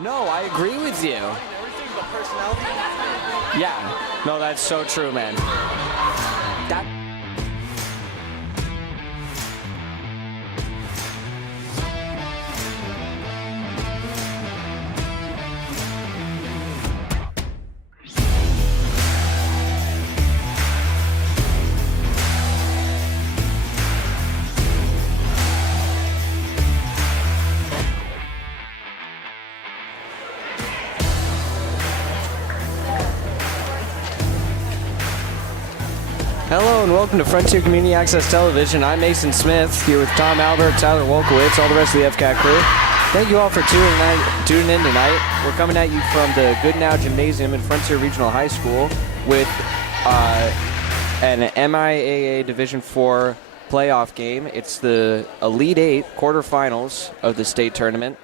No, I agree with you. Everything but personality. Yeah. No, that's so true, man. That. Hello and welcome to Frontier Community Access Television. I'm Mason Smith, here with Tom Albert, Tyler Wolkowitz, all the rest of the FCAT crew. Thank you all for tuning in tonight. We're coming at you from the Goodnow Gymnasium in Frontier Regional High School with an MIAA Division IV playoff game. It's the Elite Eight quarterfinals of the state tournament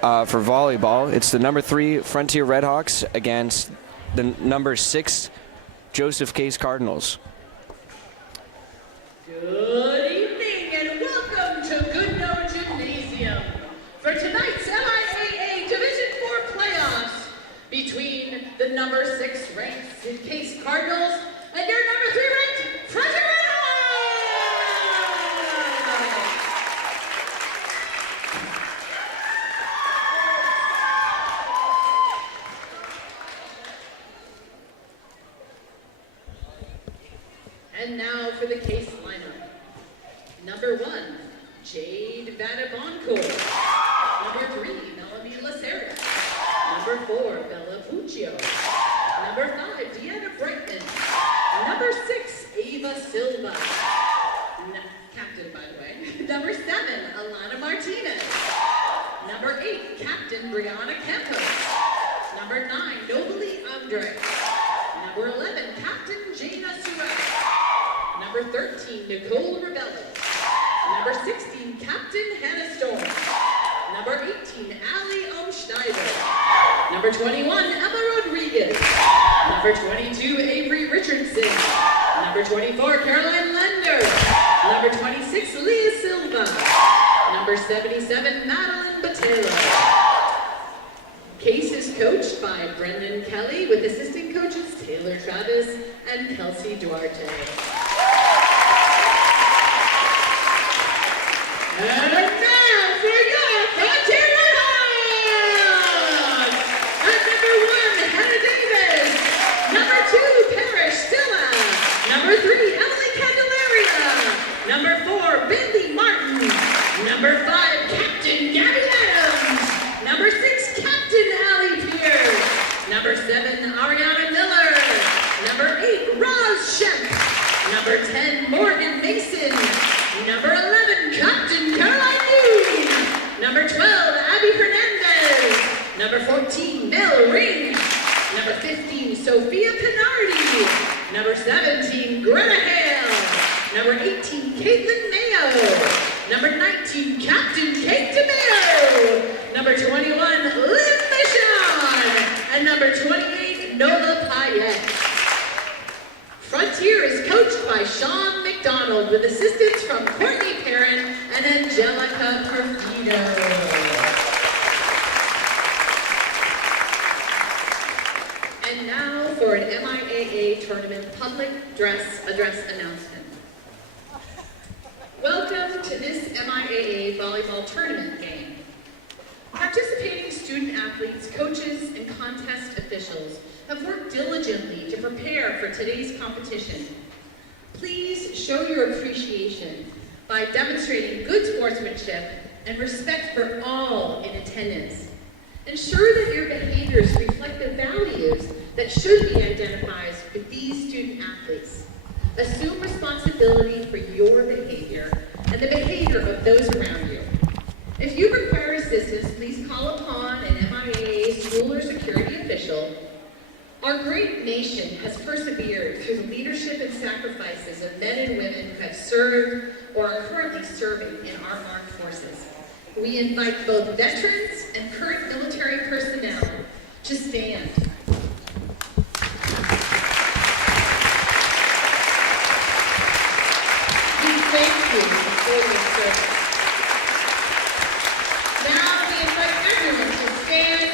for volleyball. It's the number 3 Frontier Redhawks against the number 6 Joseph Case Cardinals. Good evening and welcome to Goodnow Gymnasium for tonight's MIAA Division IV playoffs between the number 6 ranked Case Cardinals and their number 3 ranked Frontier Redhawks. And now for the Case lineup. Number 1, Jade Vanaboncourt. Number 3, Melanie Lacerda. Number 4, Bella Puccio. Number 5, Deanna Brightman. Number 6, Ava Silva. Captain, by the way. Number 7, Alana Martinez. Number 8, Captain Brianna Campos. Number 9, Nobili Andre. Number 11, Captain Jana Surratt. Number 13, Nicole Rebello. Number 16, Captain Hannah Storm. Number 18, Allie O. Schneider. Number 21, Emma Rodriguez. Number 22, Avery Richardson. Number 24, Caroline Lender. Number 26, Leah Silva. Number 77, Madeline Botello. Case is coached by Brendan Kelly with assistant coaches Taylor Travis and Kelsey Duarte. And now for your Frontier Redhawks! At number 1, Hannah Davis. Number 2, Parrish Stilla. Number 3, Emily Candelaria. Number 4, Bailey Martin. Number 5, Captain Gabby Adams. Number 6, Captain Allie Pierce. Number 7, Ariana Miller. Number 8, Roz Shemp. Number 10, Morgan Mason. Number 11, Captain Caroline Yoon. Number 12, Abby Hernandez. Number 14, Mel Ring. Number 15, Sophia Pinardi. Number 17, Greta Hale. Number 18, Caitlin Mayo. Number 19, Captain Kate DeMeo. Number 21, Liv Michon. And number 28, Nola Payette. Frontier is coached by Sean McDonald with assistance from Courtney Perrin and Angelica Perfino. And now for an MIAA tournament public address announcement. Welcome to this MIAA volleyball tournament game. Participating student athletes, coaches, and contest officials have worked diligently to prepare for today's competition. Please show your appreciation by demonstrating good sportsmanship and respect for all in attendance. Ensure that your behaviors reflect the values that should be identified with these student athletes. Assume responsibility for your behavior and the behavior of those around you. If you require assistance, please call upon an MIAA school or security official. Our great nation has persevered through the leadership and sacrifices of men and women who have served or are currently serving in our armed forces. We invite both veterans and current military personnel to stand. We thank you for your service. Now we invite everyone to stand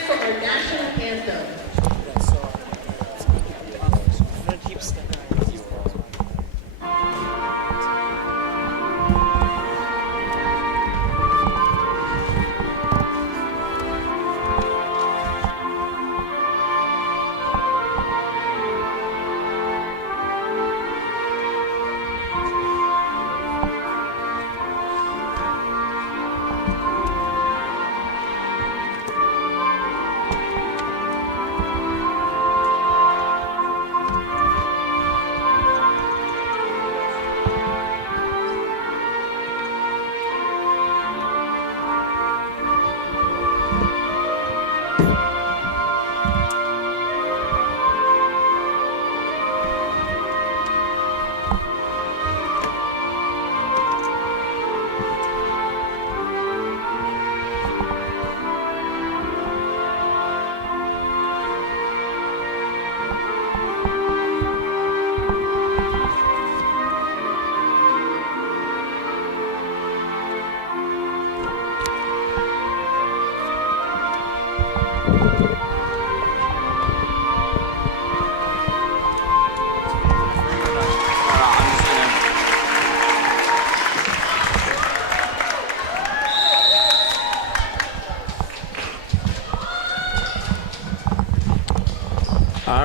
All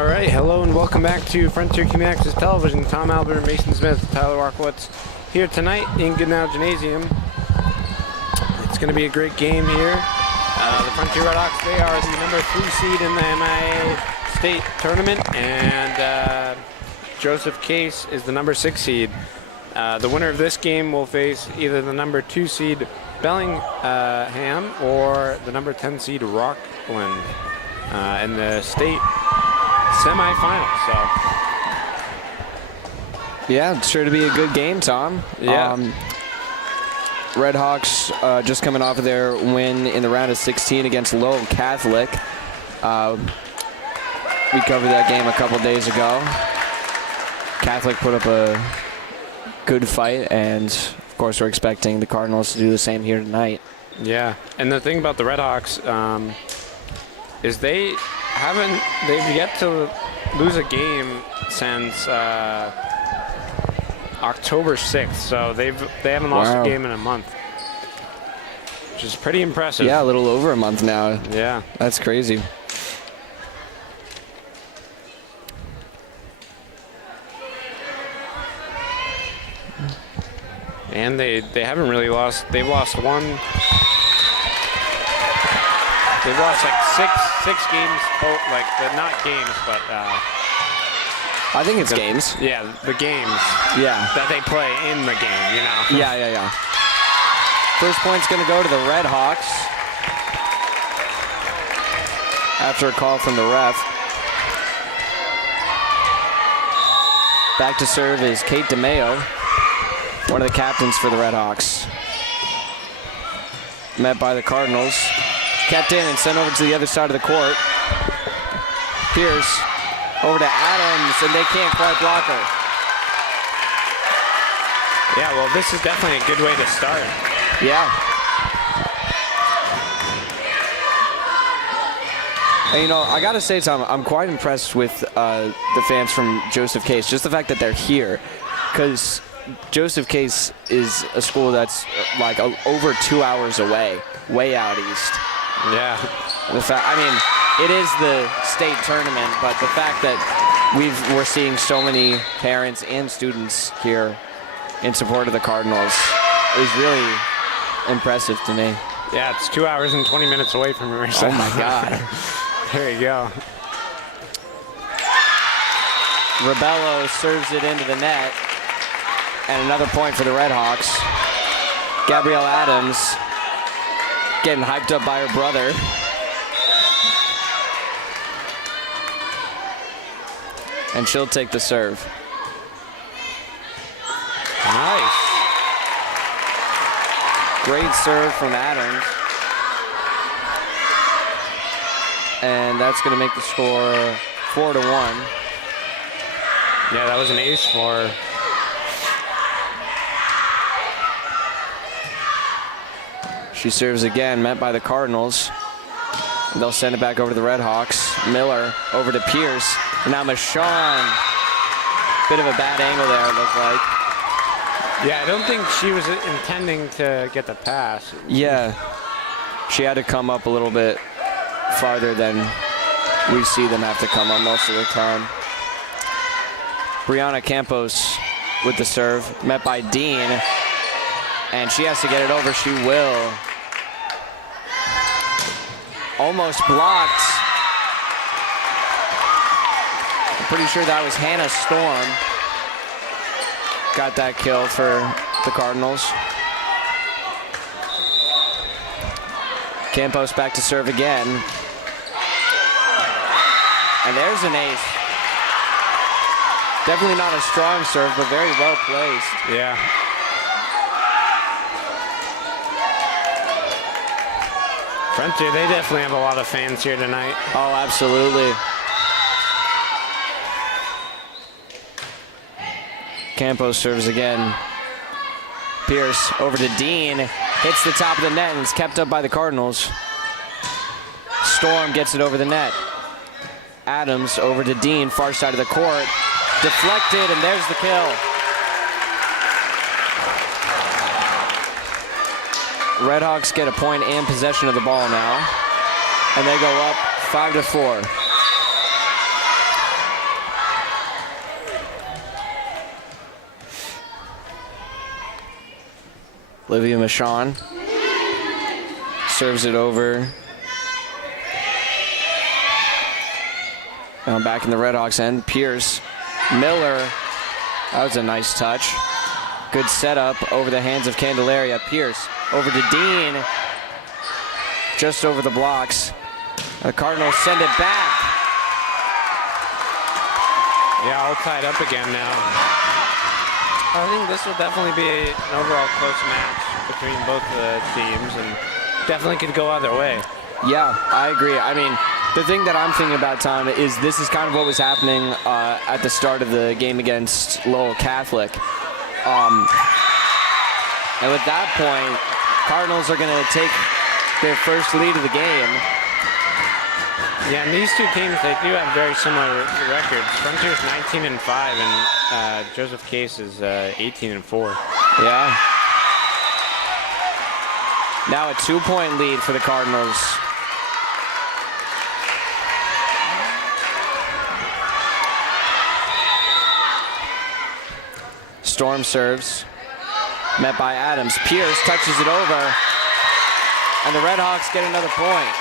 right, hello and welcome back to Frontier Community Access Television. Tom Albert, Mason Smith, Tyler Walkowitz here tonight in Goodnow Gymnasium. It's going to be a great game here. The Frontier Redhawks, they are the number 3 seed in the MIAA state tournament, and Joseph Case is the number 6 seed. The winner of this game will face either the number 2 seed Bellingham or the number 10 seed Rockland in the state semifinals. So yeah, it's sure to be a good game, Tom. Yeah. Redhawks just coming off of their win in the round of 16 against Lowell Catholic. We covered that game a couple days ago. Catholic put up a good fight, and of course we're expecting the Cardinals to do the same here tonight. Yeah, and the thing about the Redhawks is they've yet to lose a game since October 6th, so they haven't lost a game in a month, which is pretty impressive. Yeah, a little over a month now. Yeah, that's crazy. And they haven't really lost. They've lost one. They've lost like six games, like not games, but I think it's games. Yeah, the games. Yeah, that they play in the game, you know. Yeah. First point's going to go to the Redhawks after a call from the ref. Back to serve is Kate DeMeo, one of the captains for the Redhawks. Met by the Cardinals. Kept in and sent over to the other side of the court. Pierce over to Adams, and they can't quite block her. Yeah, well, this is definitely a good way to start. Yeah. And, you know, I got to say, Tom, I'm quite impressed with the fans from Joseph Case. Just the fact that they're here, because Joseph Case is a school that's like over 2 hours away, way out east. Yeah. I mean, it is the state tournament, but the fact that we're seeing so many parents and students here in support of the Cardinals is really impressive to me. Yeah, it's 2 hours and 20 minutes away from here. Oh my God. There you go. Rebello serves it into the net, and another point for the Redhawks. Gabrielle Adams getting hyped up by her brother. And she'll take the serve. Nice. Great serve from Adams. And that's going to make the score 4-1. Yeah, that was an ace for her. She serves again, met by the Cardinals. They'll send it back over to the Redhawks. Miller over to Pierce. And now Michon. Bit of a bad angle there, it looked like. Yeah, I don't think she was intending to get the pass. Yeah. She had to come up a little bit farther than we see them have to come up most of the time. Brianna Campos with the serve, met by Dean. And she has to get it over. She will. Almost blocked. I'm pretty sure that was Hannah Storm. Got that kill for the Cardinals. Campos back to serve again. And there's an ace. Definitely not a strong serve, but very well placed. Yeah. Frontier, they definitely have a lot of fans here tonight. Oh, absolutely. Campos serves again. Pierce over to Dean. Hits the top of the net and is kept up by the Cardinals. Storm gets it over the net. Adams over to Dean, far side of the court. Deflected, and there's the kill. Redhawks get a point and possession of the ball now, and they go up 5-4. Olivia Michon serves it over. Now back in the Redhawks end, Pierce. Miller, that was a nice touch. Good setup over the hands of Candelaria. Pierce over to Dean, just over the blocks. The Cardinals send it back. Yeah, all tied up again now. I think this will definitely be an overall close match between both the teams, and definitely could go either way. Yeah, I agree. I mean, the thing that I'm thinking about, Tom, is this is kind of what was happening at the start of the game against Lowell Catholic. And with that point, Cardinals are going to take their first lead of the game. Yeah, and these two teams, they do have very similar records. Frontier's 19-5, and Joseph Case is 18-4. Yeah. Now a 2-point lead for the Cardinals. Storm serves, met by Adams. Pierce touches it over, and the Redhawks get another point.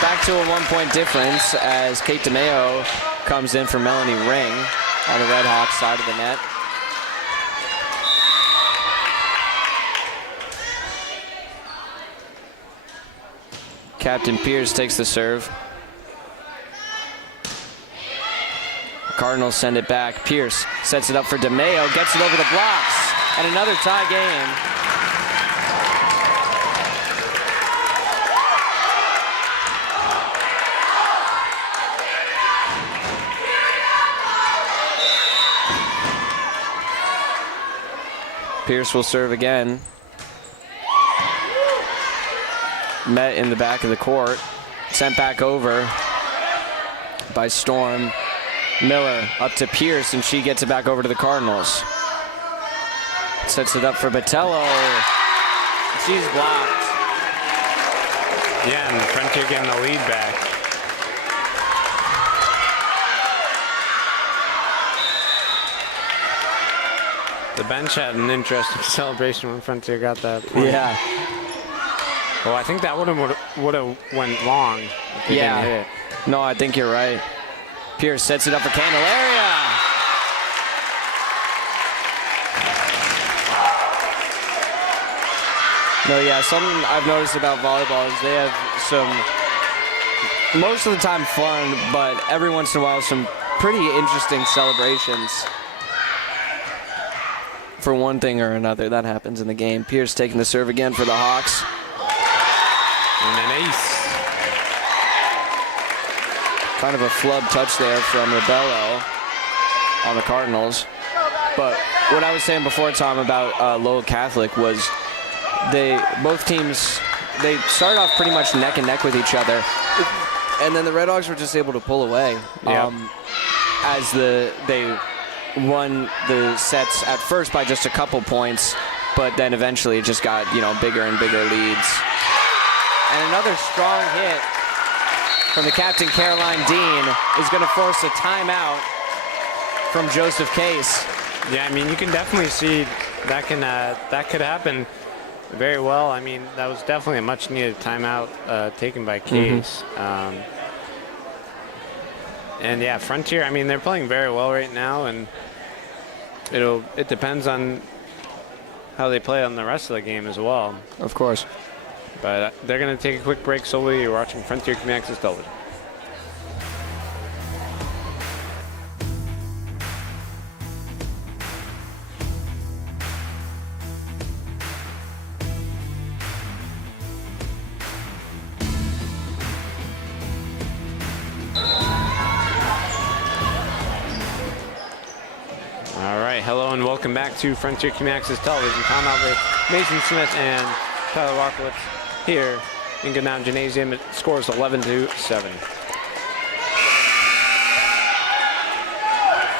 Back to a 1-point difference as Kate DeMeo comes in for Melanie Ring on the Redhawks side of the net. Captain Pierce takes the serve. Cardinals send it back. Pierce sets it up for DeMeo, gets it over the blocks, and another tie game. Pierce will serve again. Met in the back of the court. Sent back over by Storm. Miller up to Pierce, and she gets it back over to the Cardinals. Sets it up for Botello. She's blocked. Yeah, and Frontier getting the lead back. The bench had an interesting celebration when Frontier got that point. Yeah. Well, I think that would have went long if they didn't hit it. No, I think you're right. Pierce sets it up for Candelaria. No, yeah, something I've noticed about volleyball is they have some, most of the time fun, but every once in a while some pretty interesting celebrations. For one thing or another, that happens in the game. Pierce taking the serve again for the Hawks. And an ace. Kind of a flub touch there from Rebello on the Cardinals. But what I was saying before, Tom, about Lowell Catholic was both teams, they started off pretty much neck and neck with each other. And then the Redhawks were just able to pull away. Yep. As they won the sets at first by just a couple points, but then eventually it just got, bigger and bigger leads. And another strong hit from the captain, Caroline Dean, is going to force a timeout from Joseph Case. Yeah, I mean, you can definitely see that could happen very well. I mean, that was definitely a much-needed timeout taken by Case. And yeah, Frontier, I mean, they're playing very well right now, and it depends on how they play on the rest of the game as well. Of course. But they're going to take a quick break solely. You're watching Frontier Community Access Television. All right, hello and welcome back to Frontier Community Access Television. Tom Albert, Mason Smith, and Tyler Walkowitz here in Goodnow Gymnasium. It scores 11-7.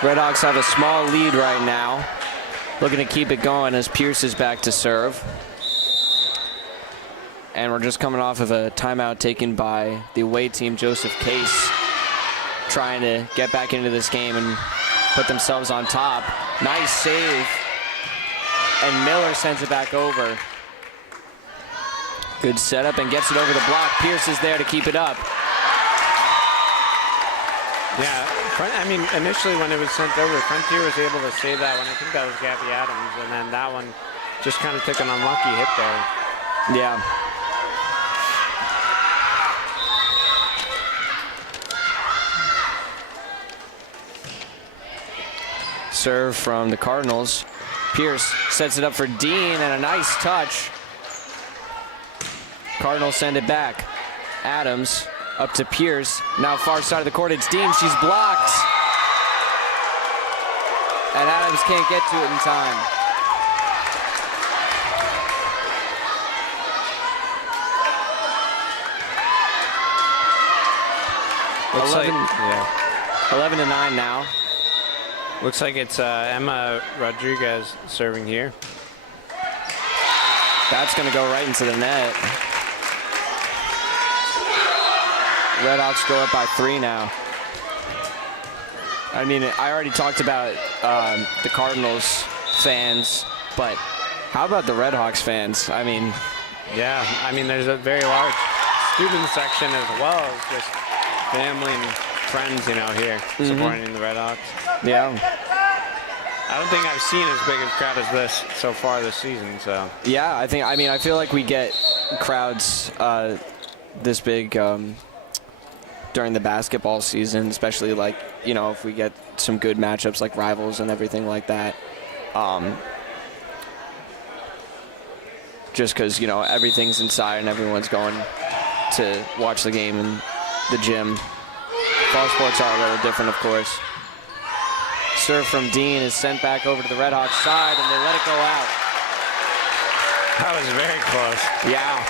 Redhawks have a small lead right now. Looking to keep it going as Pierce is back to serve. And we're just coming off of a timeout taken by the away team, Joseph Case, trying to get back into this game and put themselves on top. Nice save. And Miller sends it back over. Good setup and gets it over the block. Pierce is there to keep it up. Yeah, I mean, initially when it was sent over, Frontier was able to save that one. I think that was Gabby Adams, and then that one just kind of took an unlucky hit there. Yeah. Serve from the Cardinals. Pierce sets it up for Dean, and a nice touch. Cardinals send it back. Adams up to Pierce. Now far side of the court, it's Dean. She's blocked. And Adams can't get to it in time. Looks 11-9 now. Looks like it's Emma Rodriguez serving here. That's going to go right into the net. Redhawks go up by 3 now. I mean, I already talked about the Cardinals fans, but how about the Redhawks fans? I mean, yeah, I mean, there's a very large student section as well as just family and friends, you know, here supporting the Redhawks. Yeah. I don't think I've seen as big a crowd as this so far this season. So yeah, I feel like we get crowds this big during the basketball season, especially like, you know, if we get some good matchups like rivals and everything like that. Just because, you know, everything's inside and everyone's going to watch the game in the gym. Fall sports are a little different, of course. Serve from Dean is sent back over to the Redhawks side, and they let it go out. that was very close. Yeah.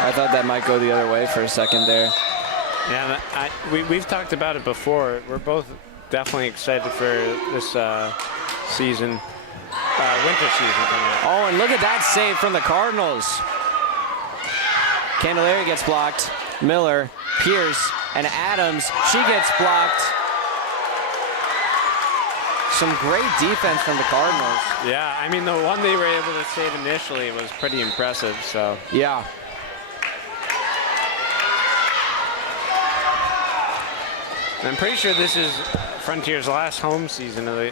I thought that might go the other way for a second there. Yeah, we've talked about it before. We're both definitely excited for this season, winter season coming up. Oh, and look at that save from the Cardinals. Candelaria gets blocked. Miller, Pierce, and Adams. She gets blocked. Some great defense from the Cardinals. Yeah, I mean, the one they were able to save initially was pretty impressive. So yeah. I'm pretty sure this is Frontier's last home season of the,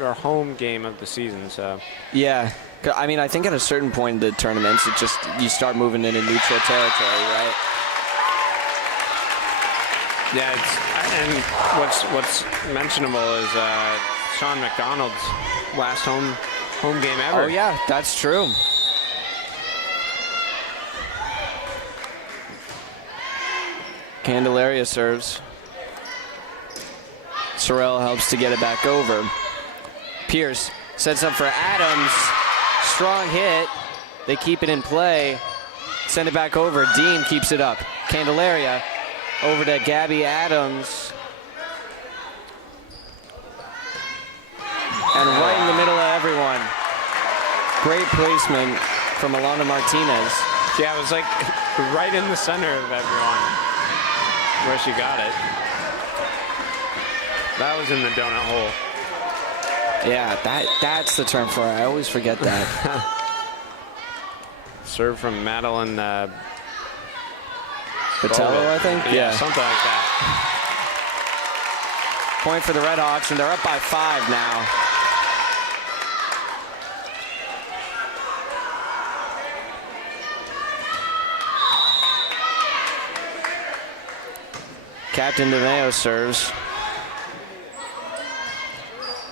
or home game of the season. So yeah, I mean, I think at a certain point in the tournaments, it just, you start moving into neutral territory, right? Yeah, and what's mentionable is Sean McDonald's last home game ever. Oh yeah, that's true. Candelaria serves. Sorrell helps to get it back over. Pierce sets up for Adams. Strong hit. They keep it in play. Send it back over. Dean keeps it up. Candelaria over to Gabby Adams. And right in the middle of everyone. Great placement from Alana Martinez. Yeah, it was like right in the center of everyone where she got it. That was in the donut hole. Yeah, that's the term for it. I always forget that. Serve from Madeline Patello, I think? Yeah, something like that. Point for the Redhawks, and they're up by 5 now. Captain DeMeo serves.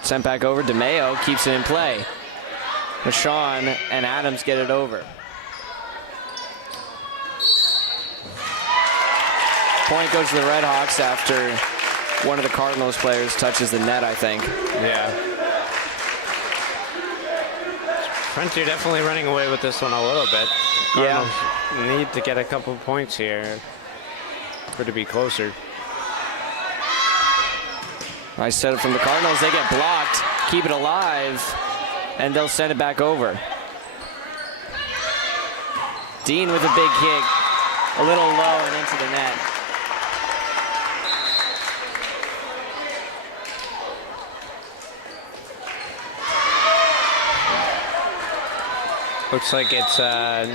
Sent back over. DeMeo keeps it in play. Rashawn and Adams get it over. Point goes to the Redhawks after one of the Cardinals players touches the net, I think. Yeah. Frontier definitely running away with this one a little bit. Cardinals need to get a couple of points here for it to be closer. Nice setup from the Cardinals. They get blocked, keep it alive, and they'll send it back over. Dean with a big kick, a little low and into the net. Looks like it's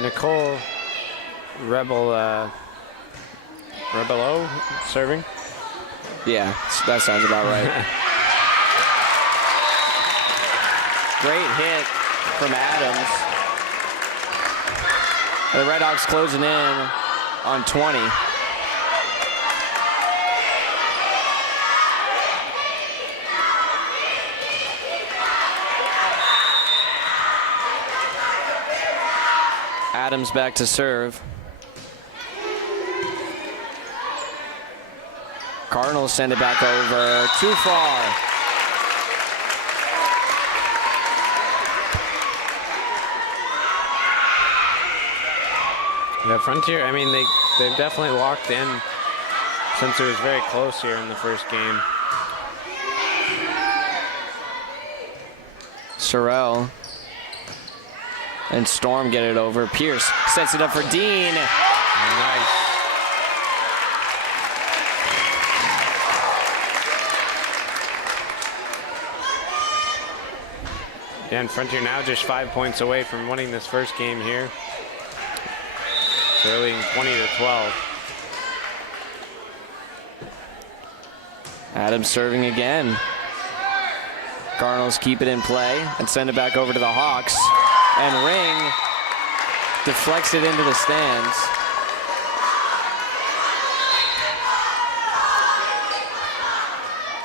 Nicole Rebelo serving. Yeah, that sounds about right. Great hit from Adams. The Redhawks closing in on 20. Adams back to serve. Cardinals send it back over. Too far. The Frontier, I mean, they've definitely locked in since it was very close here in the first game. Sorrell and Storm get it over. Pierce sets it up for Dean. Nice. Yeah, and Frontier now just 5 points away from winning this first game here. They're leading 20-12. Adams serving again. Cardinals keep it in play and send it back over to the Hawks. And Ring deflects it into the stands.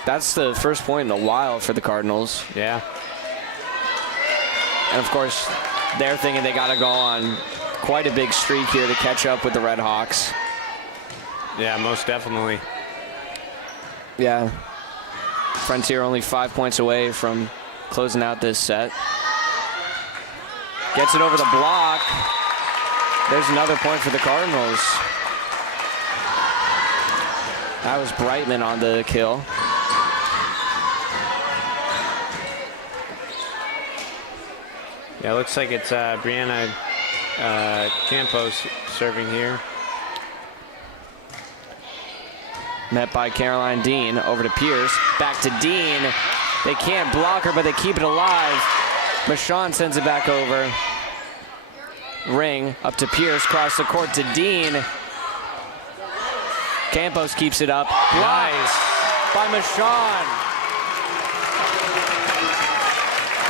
That's the first point in a while for the Cardinals. Yeah. And of course, they're thinking they got to go on quite a big streak here to catch up with the Red Hawks. Yeah, most definitely. Yeah. Frontier only 5 points away from closing out this set. Gets it over the block. There's another point for the Cardinals. That was Brightman on the kill. Yeah, looks like it's Brianna Campos serving here. Met by Caroline Dean. Over to Pierce. Back to Dean. They can't block her, but they keep it alive. Michon sends it back over. Ring up to Pierce. Cross the court to Dean. Campos keeps it up. Nice by Michon.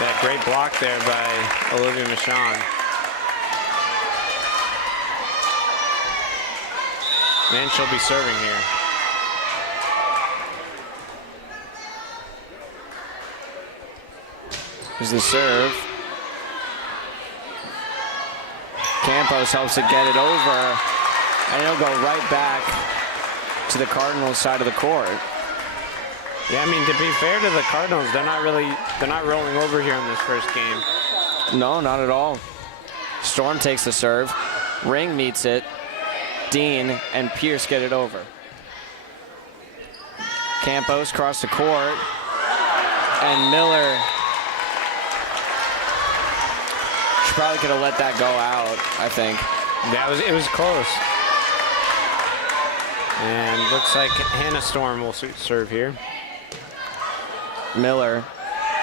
That great block there by Olivia Michon. And she'll be serving here. Here's the serve. Campos helps it get it over, and it'll go right back to the Cardinals side of the court. Yeah, I mean, to be fair to the Cardinals, they're not rolling over here in this first game. No, not at all. Storm takes the serve. Ring meets it. Dean and Pierce get it over. Campos cross the court, and Miller. She probably could have let that go out, I think. Yeah, it was close. And looks like Hannah Storm will serve here. Miller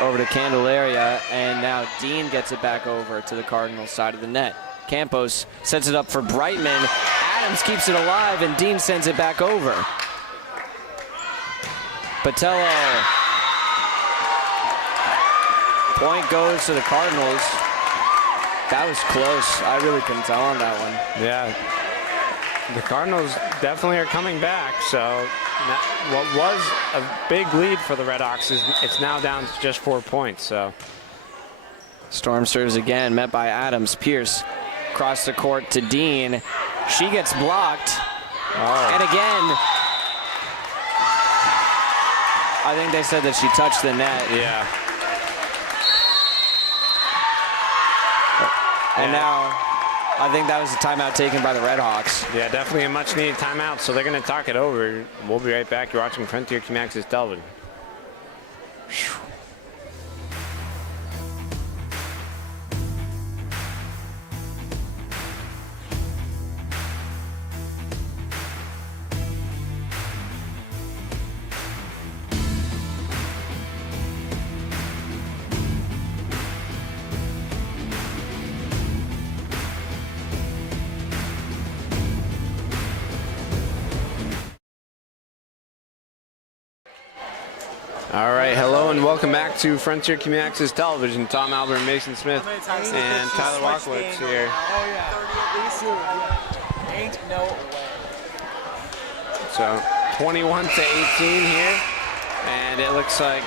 over to Candelaria, and now Dean gets it back over to the Cardinals side of the net. Campos sets it up for Brightman. Adams keeps it alive, and Dean sends it back over. Botello. Point goes to the Cardinals. That was close. I really couldn't tell on that one. Yeah. The Cardinals definitely are coming back, so what was a big lead for the Redhawks is it's now down to just 4 points. So Storm serves again, met by Adams. Pierce across the court to Dean. She gets blocked. Oh. And again, I think they said that she touched the net. Yeah. And now I think that was a timeout taken by the Red Hawks. Yeah, definitely a much-needed timeout, so they're going to talk it over. We'll be right back. You're watching Frontier Community Access Television. All right, hello and welcome back to Frontier Community Access Television. Tom Albert, Mason Smith, and Tyler Walkowitz here. Oh yeah, 30 at least. Ain't no way. So 21 to 18 here, and it looks like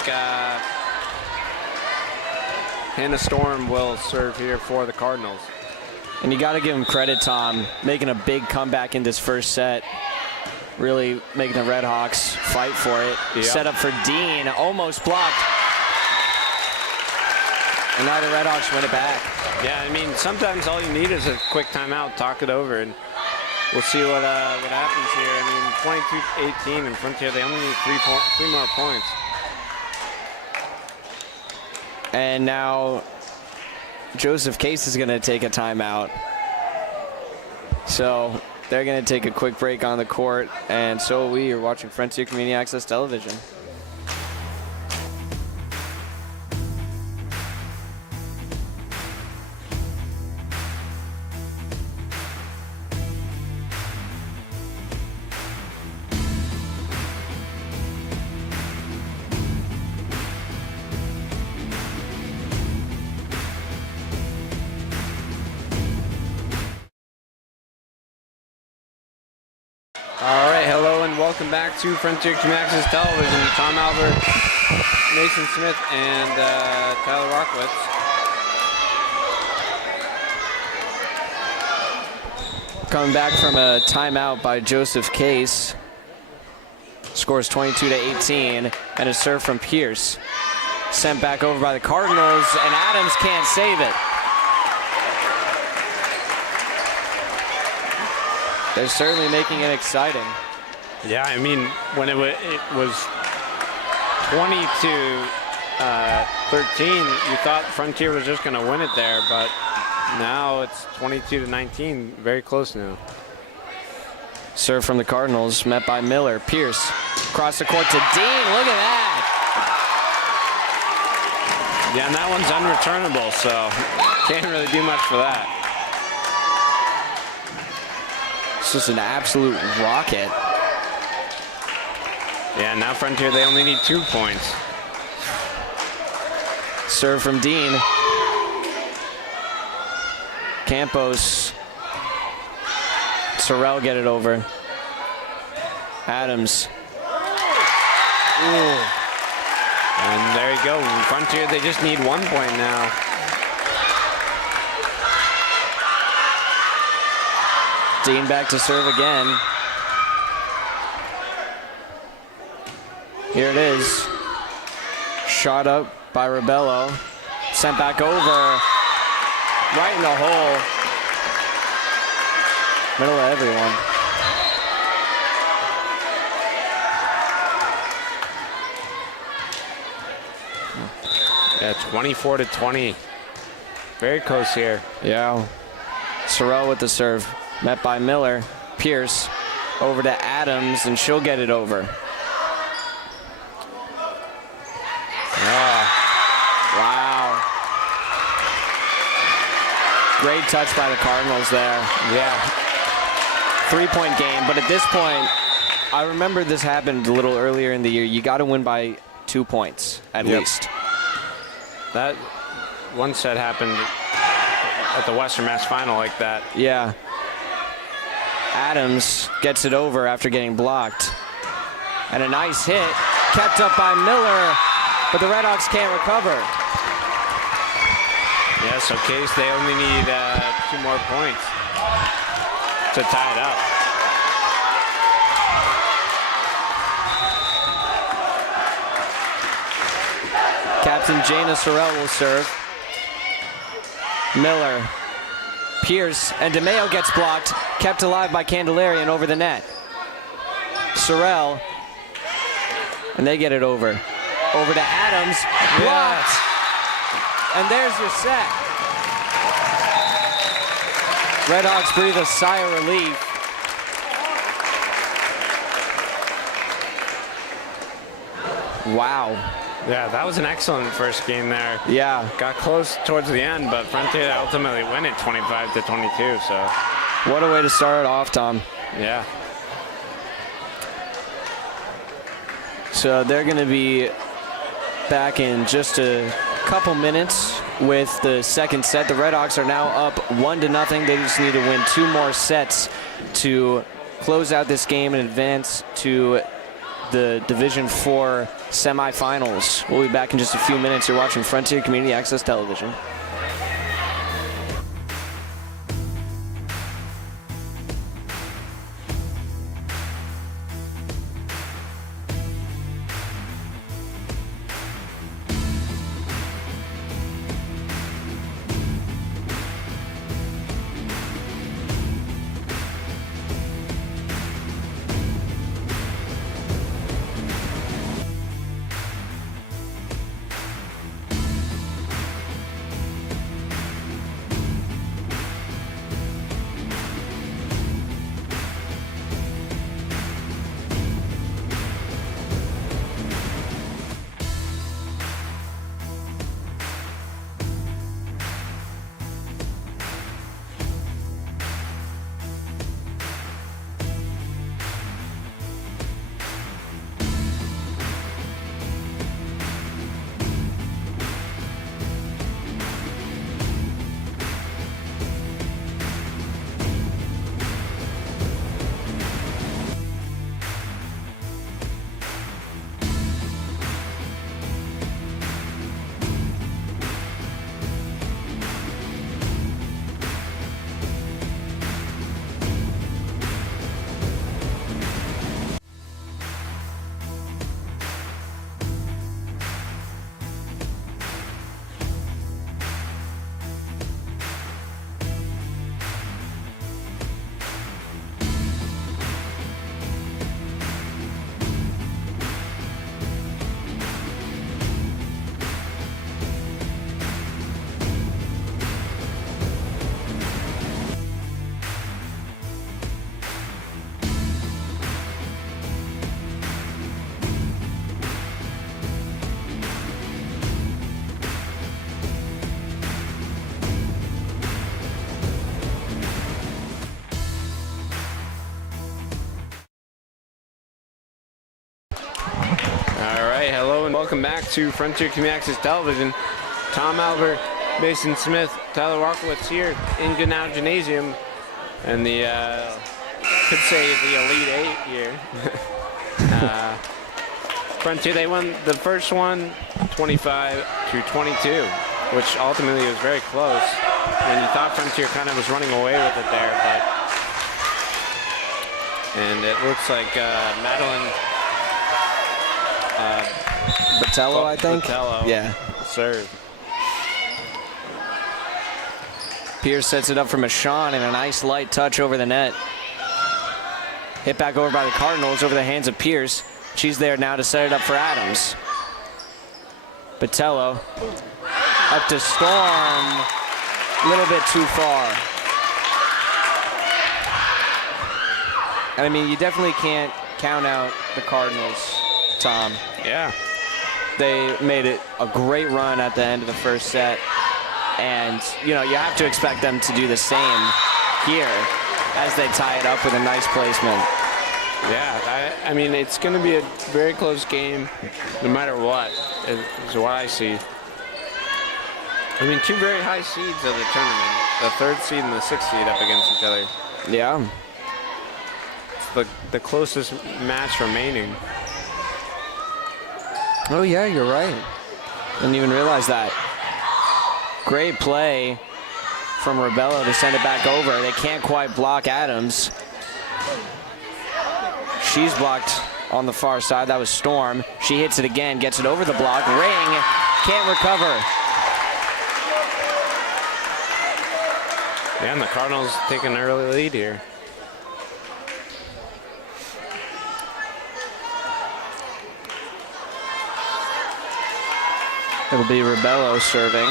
Hannah Storm will serve here for the Cardinals. And you got to give him credit, Tom, making a big comeback in this first set. Really making the Red Hawks fight for it. Yep. Set up for Dean, almost blocked. And now the Red Hawks win it back. Yeah, I mean, sometimes all you need is a quick timeout, talk it over, and we'll see what happens here. I mean, 22-18 in Frontier, they only need three more points. And now Joseph Case is going to take a timeout. So they're going to take a quick break on the court, and so we are watching Frontier Community Access Television. All right, hello and welcome back to Frontier Community Access Television. Tom Albert, Mason Smith, and Tyler Walkowitz. Coming back from a timeout by Joseph Case. Scores 22 to 18, and a serve from Pierce. Sent back over by the Cardinals, and Adams can't save it. They're certainly making it exciting. Yeah, I mean, when it was 20 to 13, you thought Frontier was just going to win it there, but now it's 22 to 19, very close now. Serve from the Cardinals, met by Miller. Pierce, across the court to Dean, look at that! Yeah, and that one's unreturnable, so can't really do much for that. It's just an absolute rocket. Yeah, now Frontier, they only need 2 points. Serve from Dean. Campos. Sorrell get it over. Adams. Ooh. And there you go. Frontier, they just need 1 point now. Dean back to serve again. Here it is. Shot up by Rebello. Sent back over. Right in the hole. Middle of everyone. Yeah, 24 to 20. Very close here. Yeah. Sorrell with the serve. Met by Miller. Pierce over to Adams, and she'll get it over. Wow. Great touch by the Cardinals there. Yeah. 3-point game, but at this point, I remember this happened a little earlier in the year. You got to win by 2 points at least. That one set happened at the Western Mass Final like that. Yeah. Adams gets it over after getting blocked. And a nice hit, kept up by Miller, but the Red Hawks can't recover. Yeah, so Case, they only need 2 more points to tie it up. Captain Jana Sorrell will serve. Miller Pierce, and DeMeo gets blocked, kept alive by Candelarian over the net. Sorrell, and they get it over. Over to Adams, blocked, and there's your set. Redhawks breathe a sigh of relief. Wow. Yeah, that was an excellent first game there. Yeah. Got close towards the end, but Frontier ultimately win it 25-22, so. What a way to start it off, Tom. Yeah. So they're going to be back in just a couple minutes with the second set. The Redhawks are now up 1-0. They just need to win 2 more sets to close out this game and advance to the Division IV semifinals. We'll be back in just a few minutes. You're watching Frontier Community Access Television. Welcome back to Frontier Community Access Television. Tom Albert, Mason Smith, Tyler Walkowitz here in Goodnow Gymnasium, and the could say the Elite Eight here. Frontier, they won the first one 25-22, which ultimately was very close. And you thought Frontier kind of was running away with it there, and it looks like Madeline Botello, I think. Botello. Yeah. Serve. Pierce sets it up for Michon and a nice light touch over the net. Hit back over by the Cardinals over the hands of Pierce. She's there now to set it up for Adams. Botello up to Storm. A little bit too far. And I mean, you definitely can't count out the Cardinals, Tom. Yeah. They made it a great run at the end of the first set. And, you know, you have to expect them to do the same here as they tie it up with a nice placement. Yeah, I mean, it's going to be a very close game no matter what, is what I see. I mean, two very high seeds of the tournament, the third seed and the sixth seed up against each other. Yeah. It's the closest match remaining. Oh, yeah, you're right. Didn't even realize that. Great play from Rebello to send it back over. They can't quite block Adams. She's blocked on the far side. That was Storm. She hits it again, gets it over the block. Ring can't recover. Yeah, and the Cardinals take an early lead here. It'll be Rebello serving.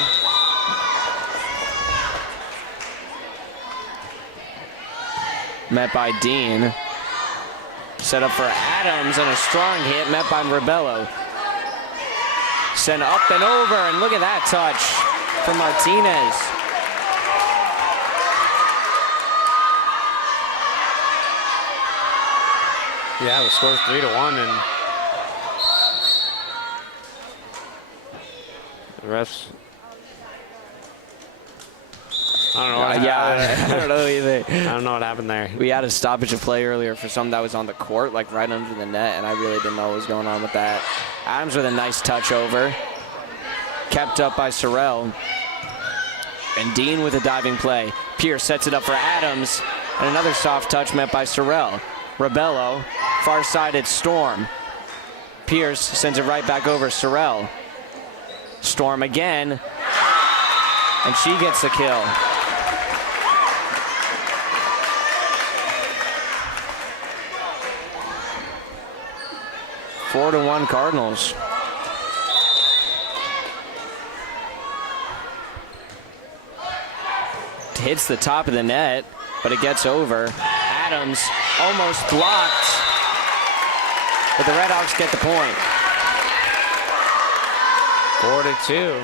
Met by Dean. Set up for Adams and a strong hit met by Rebello. Sent up and over, and look at that touch from Martinez. Yeah, the score's 3-1, and the refs. I don't know. I don't know either. I don't know what happened there. We had a stoppage of play earlier for something that was on the court, like right under the net, and I really didn't know what was going on with that. Adams with a nice touch over. Kept up by Sorrell. And Dean with a diving play. Pierce sets it up for Adams, and another soft touch met by Sorrell. Rebello, far-sided Storm. Pierce sends it right back over Sorrell. Storm again, and she gets the kill. Four to 1 Cardinals. Hits the top of the net, but it gets over. Adams almost blocked, but the Redhawks get the point. 4-2.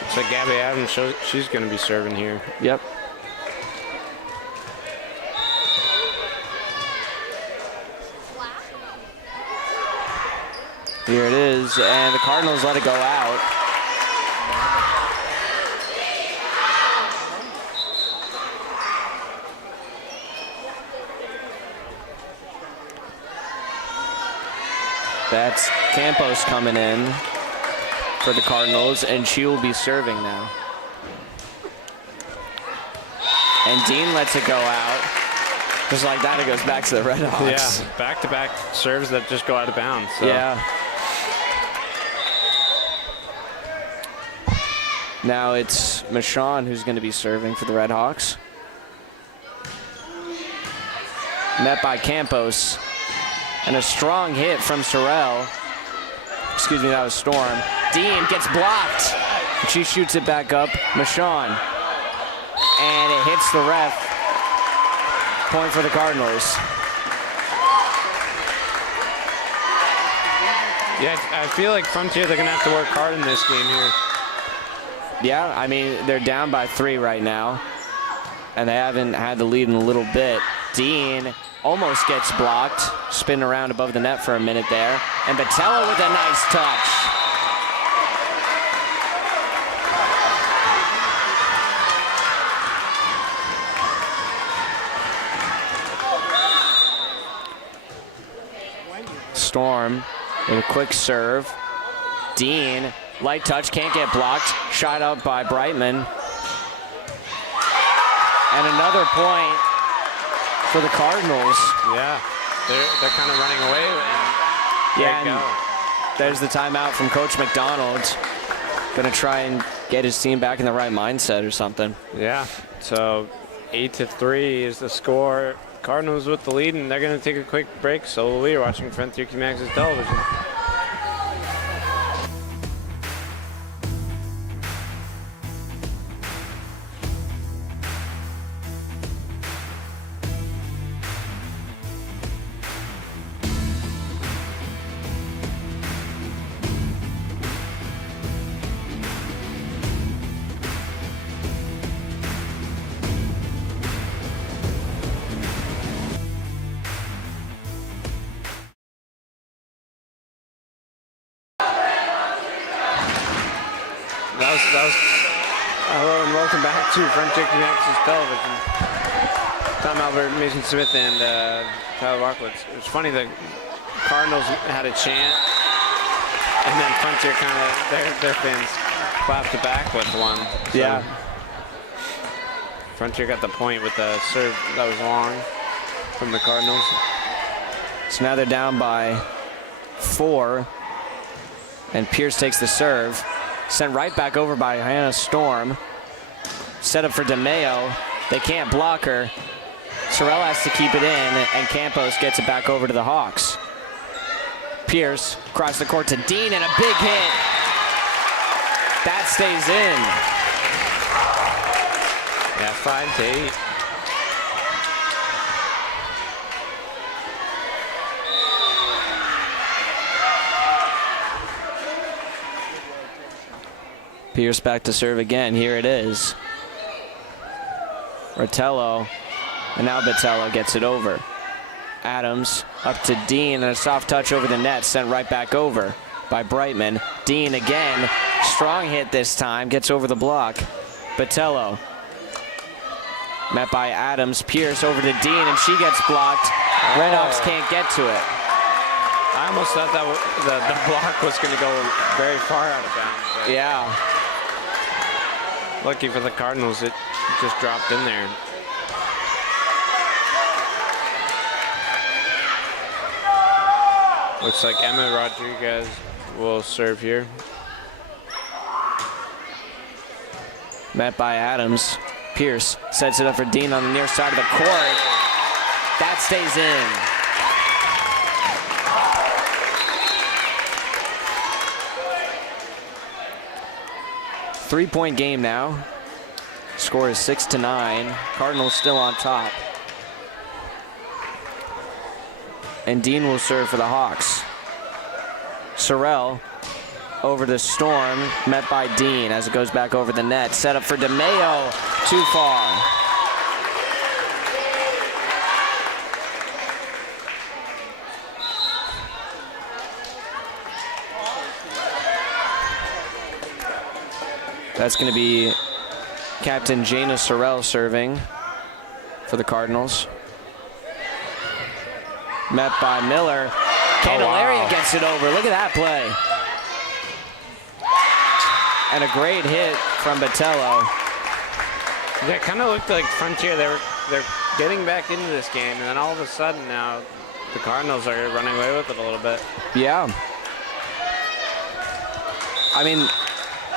Looks like Gabby Adams, she's going to be serving here. Yep. Here it is, and the Cardinals let it go out. That's Campos coming in for the Cardinals, and she will be serving now. And Dean lets it go out. Just like that, it goes back to the Redhawks. Yeah, back-to-back serves that just go out of bounds. So. Yeah. Now it's Michon who's going to be serving for the Redhawks. Met by Campos. And a strong hit from Sorrell. Excuse me, that was Storm. Dean gets blocked. She shoots it back up. Michon. And it hits the ref. Point for the Cardinals. Yeah, I feel like Frontier, they're going to have to work hard in this game here. Yeah, I mean, they're down by 3 right now. And they haven't had the lead in a little bit. Dean almost gets blocked. Spin around above the net for a minute there. And Botello with a nice touch. Storm with a quick serve. Dean, light touch, can't get blocked. Shot out by Brightman. And another point for the Cardinals. Yeah, they're kind of running away. And there's the timeout from Coach McDonald. Going to try and get his team back in the right mindset or something. Yeah, so 8-3 is the score. Cardinals with the lead, and they're going to take a quick break. So we are watching Frontier Community Access Television. Hello and welcome back to Frontier Access Television. Tom Albert, Mason Smith, and Tyler Rockwood. It was funny, the Cardinals had a chant, and then Frontier kind of, their fans clapped it back with one. So Yeah. Frontier got the point with the serve that was long from the Cardinals. So now they're down by 4. And Pierce takes the serve. Sent right back over by Hannah Storm. Set up for DeMayo. They can't block her. Sorrell has to keep it in, and Campos gets it back over to the Hawks. Pierce across the court to Dean, and a big hit. That stays in. Yeah, 5-8. Pierce back to serve again. Here it is. Rotello, and now Botello gets it over. Adams up to Dean, and a soft touch over the net, sent right back over by Brightman. Dean again, strong hit this time, gets over the block. Botello met by Adams. Pierce over to Dean, and she gets blocked. Redhawks can't get to it. I almost thought that the block was going to go very far out of bounds. Yeah. Lucky for the Cardinals, it just dropped in there. Looks like Emma Rodriguez will serve here. Met by Adams. Pierce sets it up for Dean on the near side of the court. That stays in. Three-point game now. Score is 6-9. Cardinals still on top. And Dean will serve for the Hawks. Sorrell over to Storm, met by Dean as it goes back over the net. Set up for DeMayo, too far. That's going to be Captain Jana Sorrell serving for the Cardinals. Met by Miller. Candelaria gets it over. Look at that play. And a great hit from Botello. That kind of looked like Frontier. They're getting back into this game, and then all of a sudden now the Cardinals are running away with it a little bit. Yeah. I mean,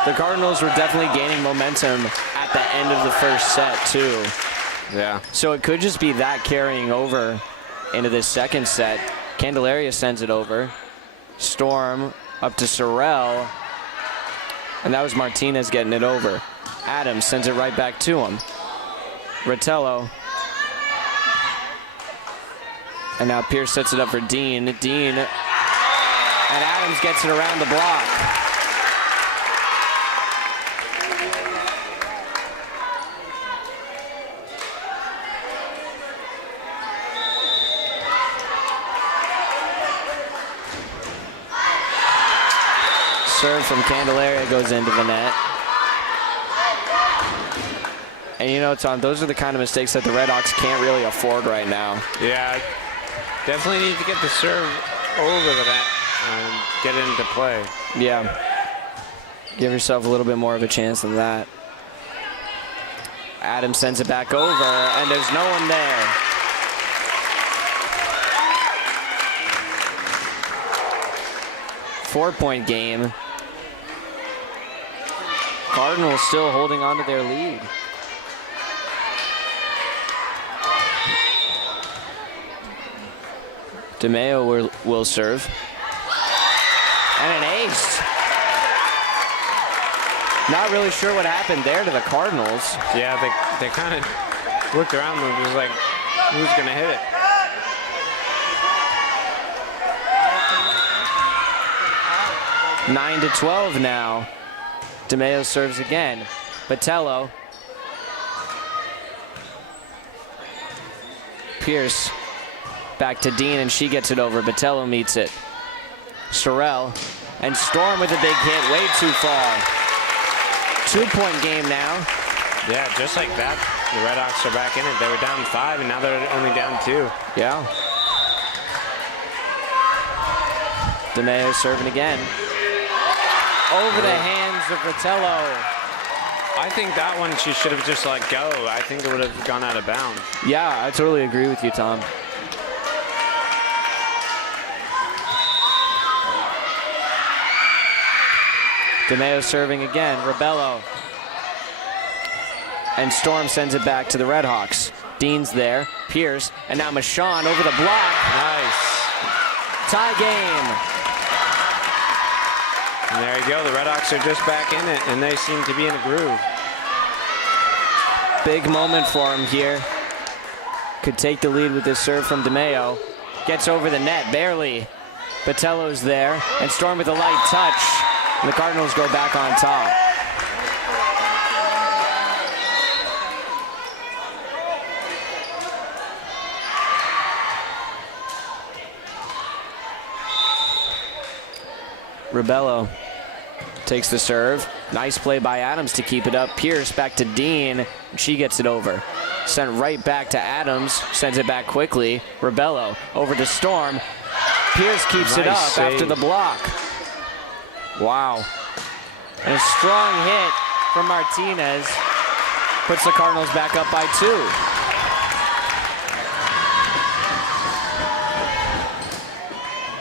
the Cardinals were definitely gaining momentum at the end of the first set, too. Yeah. So it could just be that carrying over into this second set. Candelaria sends it over. Storm up to Sorrell. And that was Martinez getting it over. Adams sends it right back to him. Rotello. And now Pierce sets it up for Dean. Dean. And Adams gets it around the block. Serve from Candelaria goes into the net. And you know, Tom, those are the kind of mistakes that the Redhawks can't really afford right now. Yeah, definitely need to get the serve over the net and get it into play. Yeah. Give yourself a little bit more of a chance than that. Adams sends it back over, and there's no one there. Four-point game. Cardinals still holding on to their lead. DeMayo will serve. And an ace. Not really sure what happened there to the Cardinals. Yeah, they kind of looked around and was like, who's going to hit it? Nine to 12 now. DeMayo serves again. Botello. Pierce back to Dean, and she gets it over. Botello meets it. Sorrell and Storm with a big hit, way too far. 2-point game now. Yeah, just like that, the Redhawks are back in it. They were down 5, and now they're only down 2. Yeah. DeMayo serving again. Over the hands of Rotello. I think that one she should have just let go. I think it would have gone out of bounds. Yeah, I totally agree with you, Tom. DeMayo serving again. Rebello. and Storm sends it back to the Redhawks. Dean's there, Pierce, and now Michon over the block. Nice. Tie game. And there you go. The Redhawks are just back in it, and they seem to be in a groove. Big moment for him here. Could take the lead with this serve from DeMeo. Gets over the net, barely. Botello's there, and Storm with a light touch. And the Cardinals go back on top. Rebello takes the serve. Nice play by Adams to keep it up. Pierce back to Dean. She gets it over. Sent right back to Adams. Sends it back quickly. Rebello over to Storm. Pierce keeps it up save. after the block. Wow. And a strong hit from Martinez puts the Cardinals back up by 2.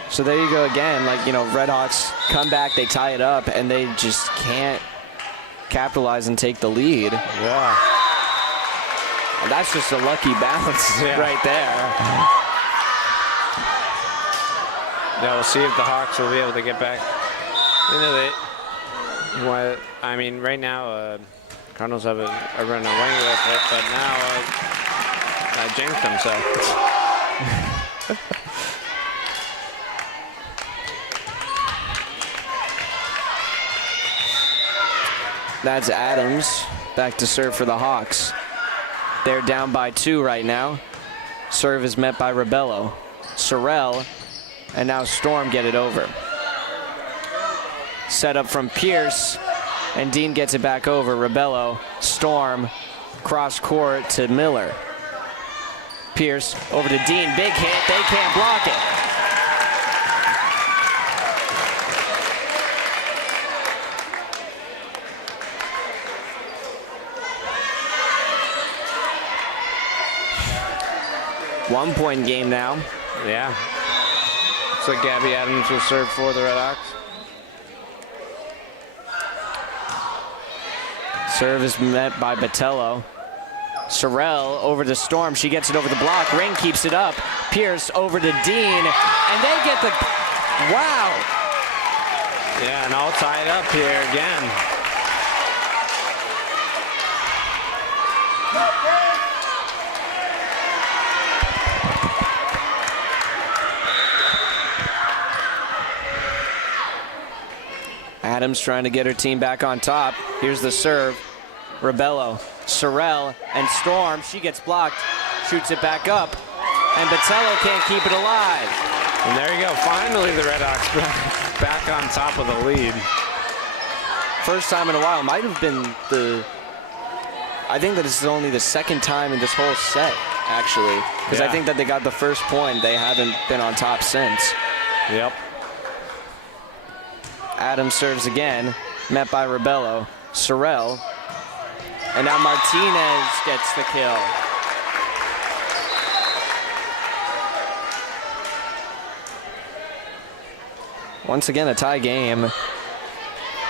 So there you go again, like, you know, Redhawks come back, they tie it up, and they just can't capitalize and take the lead. Yeah. And that's just a lucky bounce right there. Now we'll see if the Hawks will be able to get back. You know, I mean, right now, Cardinals have a run away with it, but now jinxed themselves. That's Adams back to serve for the Hawks. They're down by 2 right now. Serve is met by Rebello. Sorrell, and now Storm get it over. Set up from Pierce, and Dean gets it back over. Rebello, Storm, cross court to Miller. Pierce over to Dean, big hit, they can't block it. One-point game now. Yeah. Looks like Gabby Adams will serve for the Redhawks. Serve is met by Botello. Sorrell over to Storm. She gets it over the block. Ring keeps it up. Pierce over to Dean. And they get the... Wow. Yeah, and all tied up here again. Adams trying to get her team back on top. Here's the serve. Rebello, Sorrell, and Storm. She gets blocked, shoots it back up, and Botello can't keep it alive. And there you go. Finally, the Redhawks back on top of the lead. First time in a while. Might have been the... I think that this is only the second time in this whole set, actually. Because I think that they got the first point. They haven't been on top since. Yep. Adams serves again, met by Rebello. Sorrell, and now Martinez gets the kill. Once again, a tie game.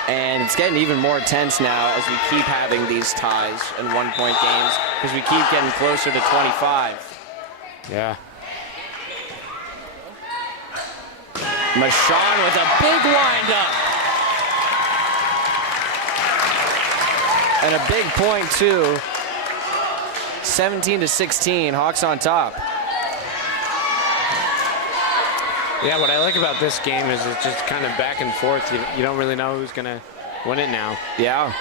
And it's getting even more tense now as we keep having these ties and one-point games because we keep getting closer to 25. Yeah. Michon with a big wind-up. And a big point, too. 17-16, Hawks on top. Yeah, what I like about this game is it's just kind of back and forth. You don't really know who's going to win it now. Yeah.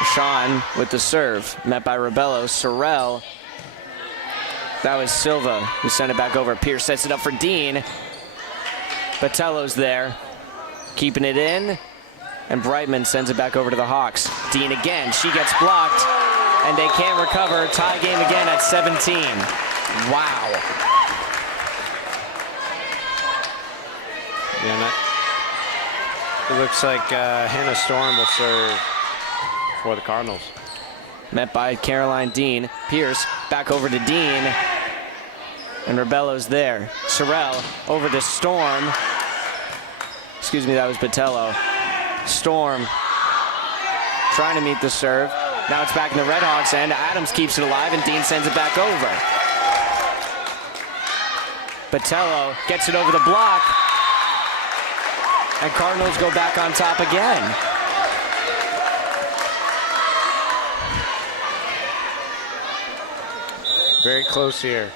Michon with the serve, met by Rebello. Sorrell. That was Silva who sent it back over. Pierce sets it up for Dean. Botello's there, keeping it in. And Brightman sends it back over to the Hawks. Dean again, she gets blocked, and they can't recover. Tie game again at 17. Wow. Yeah, it looks like Hannah Storm will serve for the Cardinals. Met by Caroline Dean. Pierce back over to Dean. And Rebello's there. Sorrell over to Storm. Excuse me, that was Botello. Storm trying to meet the serve. Now it's back in the Redhawks end. Adams keeps it alive, and Dean sends it back over. Botello gets it over the block, and Cardinals go back on top again. Very close here.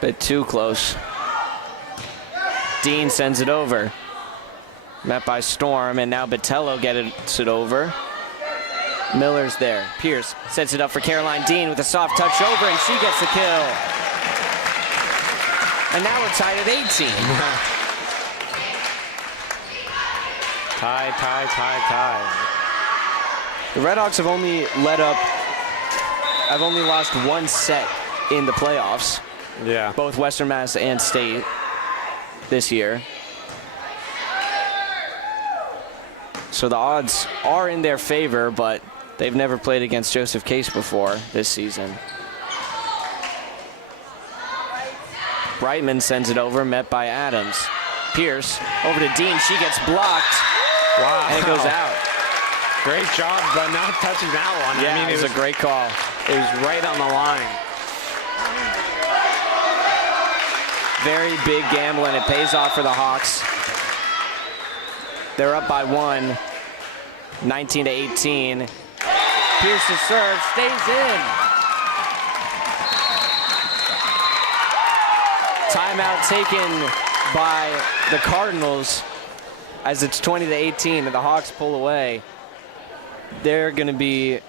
Bit too close. Dean sends it over. Met by Storm, and now Botello gets it over. Miller's there. Pierce sets it up for Caroline Dean with a soft touch over, and she gets the kill. And now we're tied at 18. Tie. The Redhawks have only lost one set in the playoffs. Yeah. Both Western Mass and State this year. So the odds are in their favor, but they've never played against Joseph Case before this season. Brightman sends it over, met by Adams. Pierce over to Dean. She gets blocked. Wow. And it goes out. Great job, but not touching that one. Yeah, I mean, it was a great call. It was right on the line. Very big gamble, and it pays off for the Hawks. They're up by 1, 19-18. Pierce's serve stays in. Timeout taken by the Cardinals as it's 20-18 and the Hawks pull away. They're going to be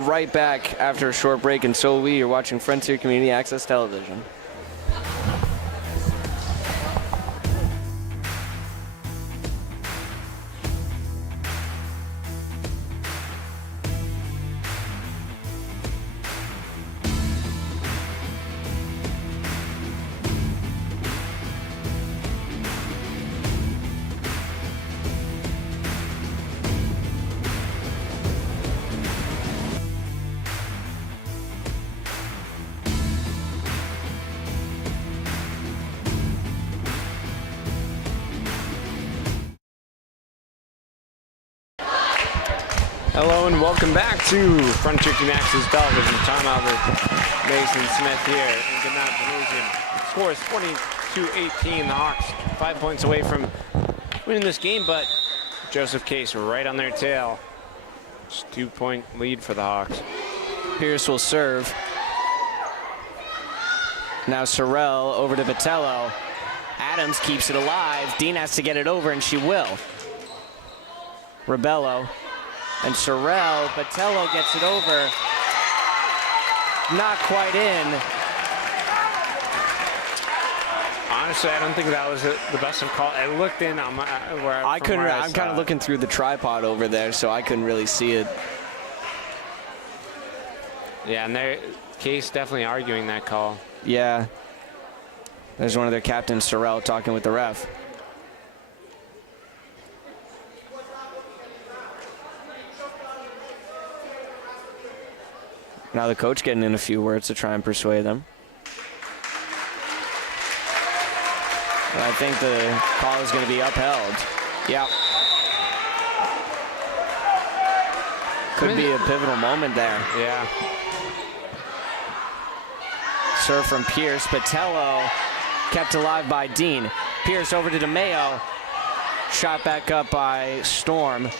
right back after a short break, and so we are watching Frontier Community Access Television. Hello and welcome back to Frontier Community Access Television. Tom Albert, Mason Smith here in Goodnight Gymnasium. Score is 22-18. The Hawks 5 points away from winning this game, but Joseph Case right on their tail. Just 2-point lead for the Hawks. Pierce will serve. Now Sorrell over to Botello. Adams keeps it alive. Dean has to get it over, and she will. Rebello and Sorrell. Botello gets it over. Not quite in. Honestly, I don't think that was the best of call. I looked in on my, where I'm kind of it. looking through the tripod over there, so I couldn't really see it. Yeah, and their Case definitely arguing that call. Yeah. There's one of their captains, Sorrell, talking with the ref. Now the coach getting in a few words to try and persuade them. And I think the call is going to be upheld. Yep. Could be a pivotal moment there. Yeah. Serve from Pierce. Botello kept alive by Dean. Pierce over to DeMeo. Shot back up by Storm.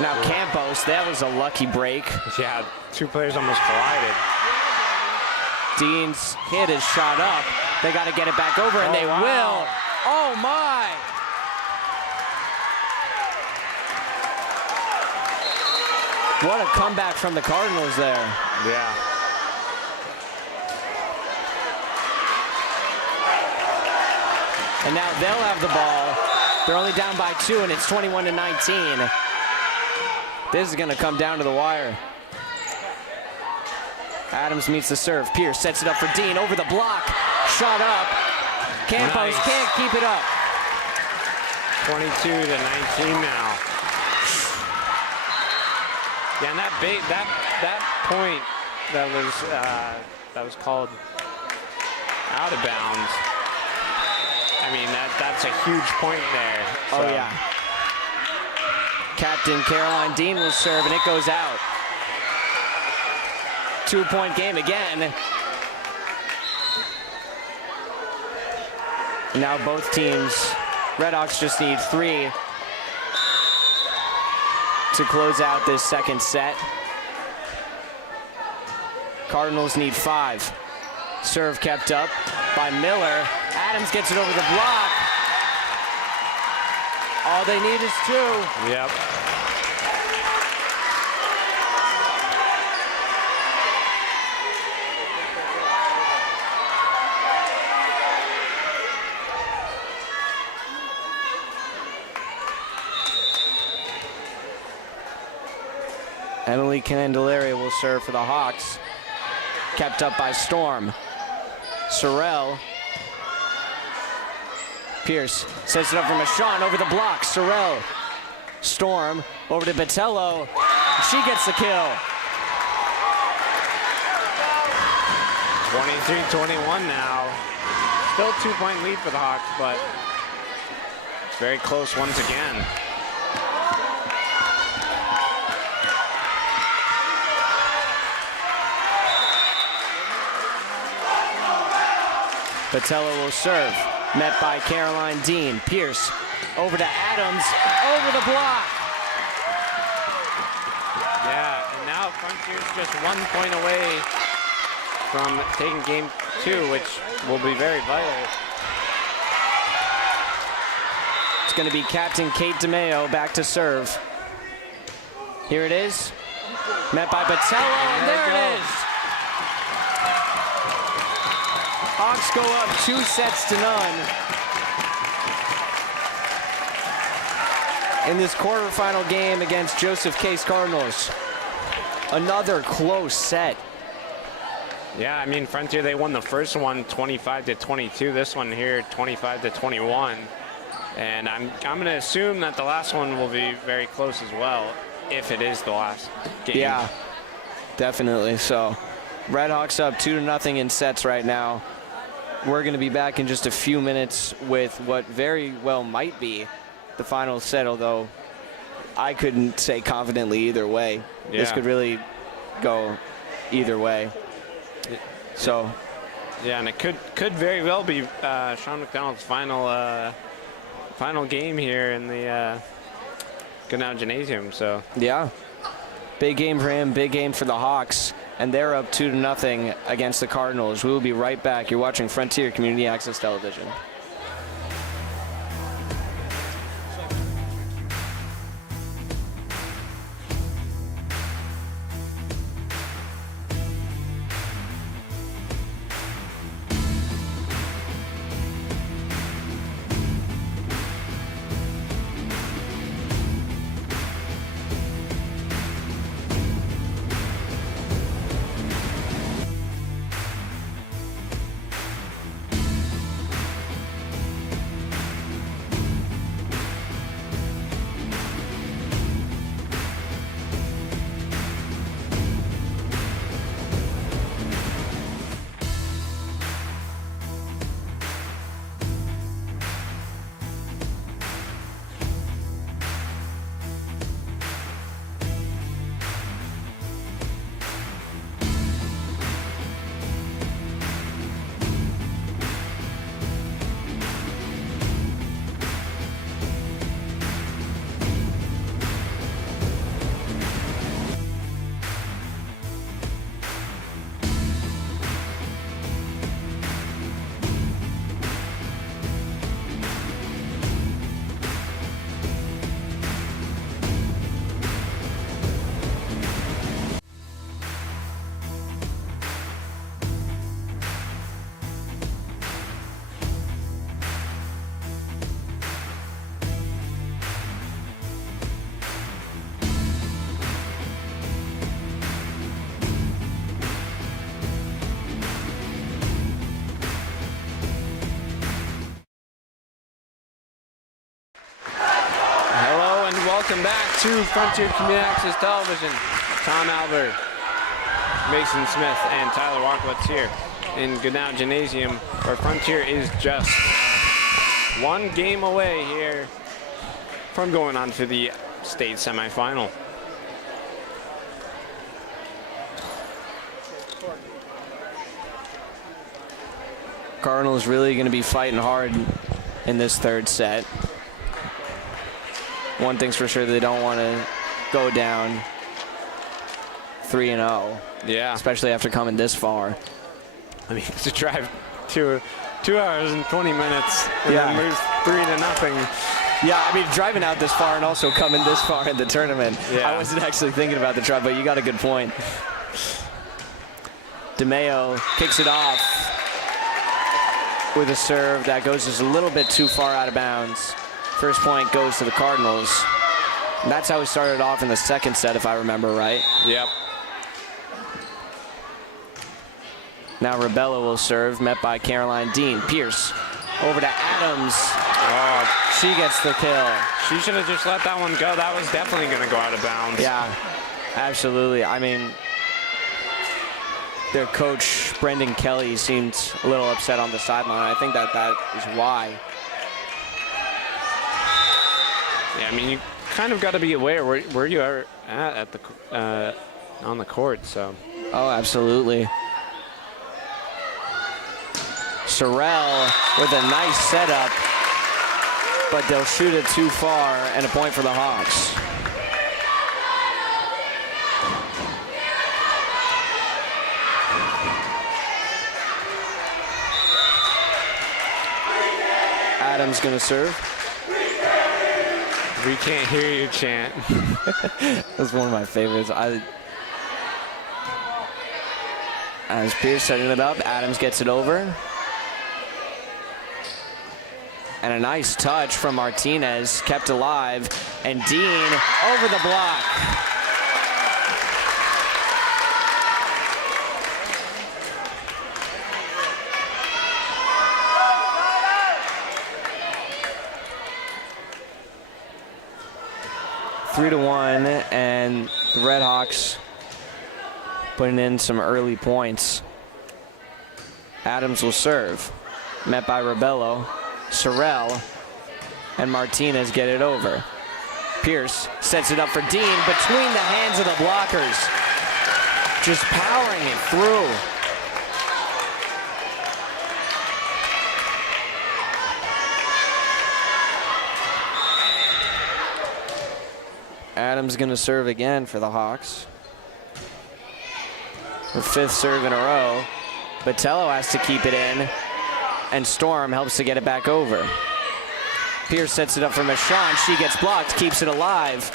Now Campos, that was a lucky break. Yeah, two players almost collided. Dean's hit is shot up. They got to get it back over, and they will. Oh, my. What a comeback from the Cardinals there. Yeah. And now they'll have the ball. They're only down by 2, and it's 21-19. This is going to come down to the wire. Adams meets the serve. Pierce sets it up for Dean over the block. Shot up. Campos can't keep it up. 22-19 now. Yeah, and that point that was called out of bounds. I mean, that's a huge point there. Oh, So. yeah. Captain Caroline Dean will serve, and it goes out. 2-point game again. And now both teams, Redhawks just need 3 to close out this second set. Cardinals need 5. Serve kept up by Miller. Adams gets it over the block. All they need is 2. Yep. Emily Candelaria will serve for the Hawks. Kept up by Storm. Sorrell. Pierce sets it up for Michon over the block. Sorrell. Storm over to Botello. She gets the kill. 23-21 now. Still 2-point lead for the Hawks, but it's very close once again. Botello will serve, met by Caroline Dean. Pierce over to Adams, over the block. Yeah, and now Frontier's just 1 point away from taking game 2, which will be very vital. It's going to be Captain Kate DeMeo back to serve. Here it is, met by Botello, and there it is. Hawks go up 2-0 in this quarterfinal game against Joseph Case Cardinals. Another close set. Yeah, I mean, Frontier, they won the first one 25-22. This one here, 25-21. And I'm going to assume that the last one will be very close as well, if it is the last game. Yeah, definitely. So, Redhawks up 2-0 in sets right now. We're going to be back in just a few minutes with what very well might be the final set, although I couldn't say confidently either way. Yeah. This could really go either way. So, yeah, and it could very well be Sean McDonald's final game here in the Goodnow Gymnasium. So yeah, big game for him, big game for the Hawks. And they're up 2-0 against the Cardinals. We will be right back. You're watching Frontier Community Access Television. Welcome back to Frontier Community Access Television. Tom Albert, Mason Smith, and Tyler Walkowitz here in Goodnow Gymnasium, where Frontier is just 1 game away here from going on to the state semifinal. Cardinals really going to be fighting hard in this third set. One thing's for sure, they don't want to go down 3-0. Yeah. Especially after coming this far. I mean, to drive 2 hours and 20 minutes and Yeah. then lose 3-0. Yeah, I mean, driving out this far and also coming this far in the tournament. Yeah. I wasn't actually thinking about the drive, but you got a good point. DeMeo kicks it off with a serve that goes just a little bit too far out of bounds. First point goes to the Cardinals. And that's how we started off in the second set, if I remember right. Yep. Now Rebella will serve, met by Caroline Dean. Pierce over to Adams. Oh, She gets the kill. she should have just let that one go. That was definitely going to go out of bounds. Yeah, absolutely. I mean, their coach, Brendan Kelly, seemed a little upset on the sideline. I think that is why. Yeah, I mean, you kind of got to be aware where you are at the on the court. So. Oh, absolutely. Sorrell with a nice setup, but they'll shoot it too far, and a point for the Hawks. Adams gonna serve. We can't hear you chant. That's one of my favorites. As Pierce setting it up, Adams gets it over. And a nice touch from Martinez, kept alive. And Dean over the block. Three to 1, and the Redhawks putting in some early points. Adams will serve, met by Rebello. Sorrell and Martinez get it over. Pierce sets it up for Dean between the hands of the blockers. Just powering it through. Adams gonna serve again for the Hawks. Her fifth serve in a row. Botello has to keep it in, and Storm helps to get it back over. Pierce sets it up for Michon. She gets blocked, keeps it alive.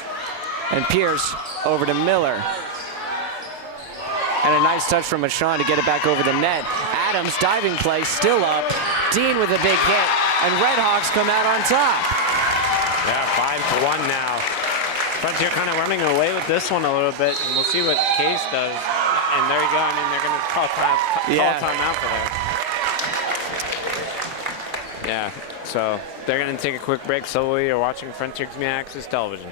And Pierce over to Miller. And a nice touch from Michon to get it back over the net. Adams diving play, still up. Dean with a big hit, and Redhawks come out on top. Yeah, 5-1 now. Frontier kind of running away with this one a little bit, and we'll see what Case does. And there you go. I mean, they're going to call timeout for that. Yeah, so they're going to take a quick break. So we are watching Frontier Community Access Television.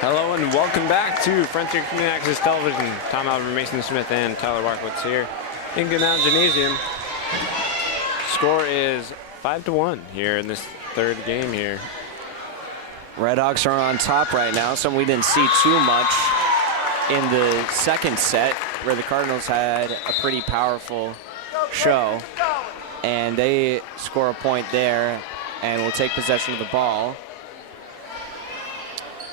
Hello and welcome back to Frontier Community Access Television. Tom Albert, Mason Smith, and Tyler Warkowitz here in Goodnow Gymnasium. Score is 5-1 here in this third game here. Redhawks are on top right now, something we didn't see too much in the second set, where the Cardinals had a pretty powerful show. And they score a point there and will take possession of the ball.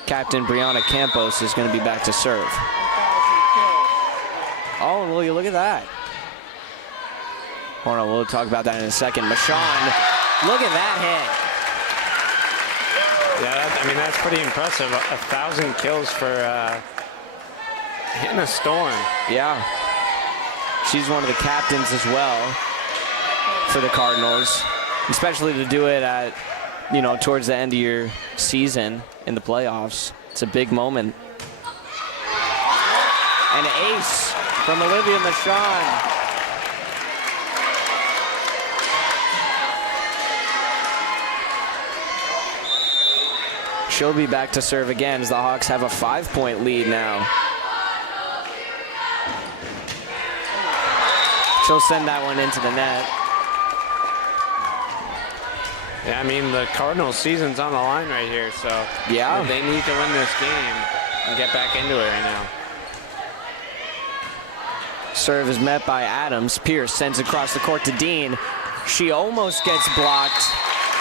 Captain Brianna Campos is going to be back to serve. Oh, and will you look at that? Hold on, we'll talk about that in a second. Michon Look at that hit. Yeah, I mean, that's pretty impressive. 1,000 kills for hitting a Storm. Yeah. She's one of the captains as well for the Cardinals, especially to do it at, you know, towards the end of your season in the playoffs. It's a big moment. An ace from Olivia Michon. She'll be back to serve again as the Hawks have a 5-point lead now. She'll send that one into the net. Yeah, I mean, the Cardinals' season's on the line right here, so yeah, they need to win this game and get back into it right now. Serve is met by Adams. Pierce sends across the court to Dean. She almost gets blocked,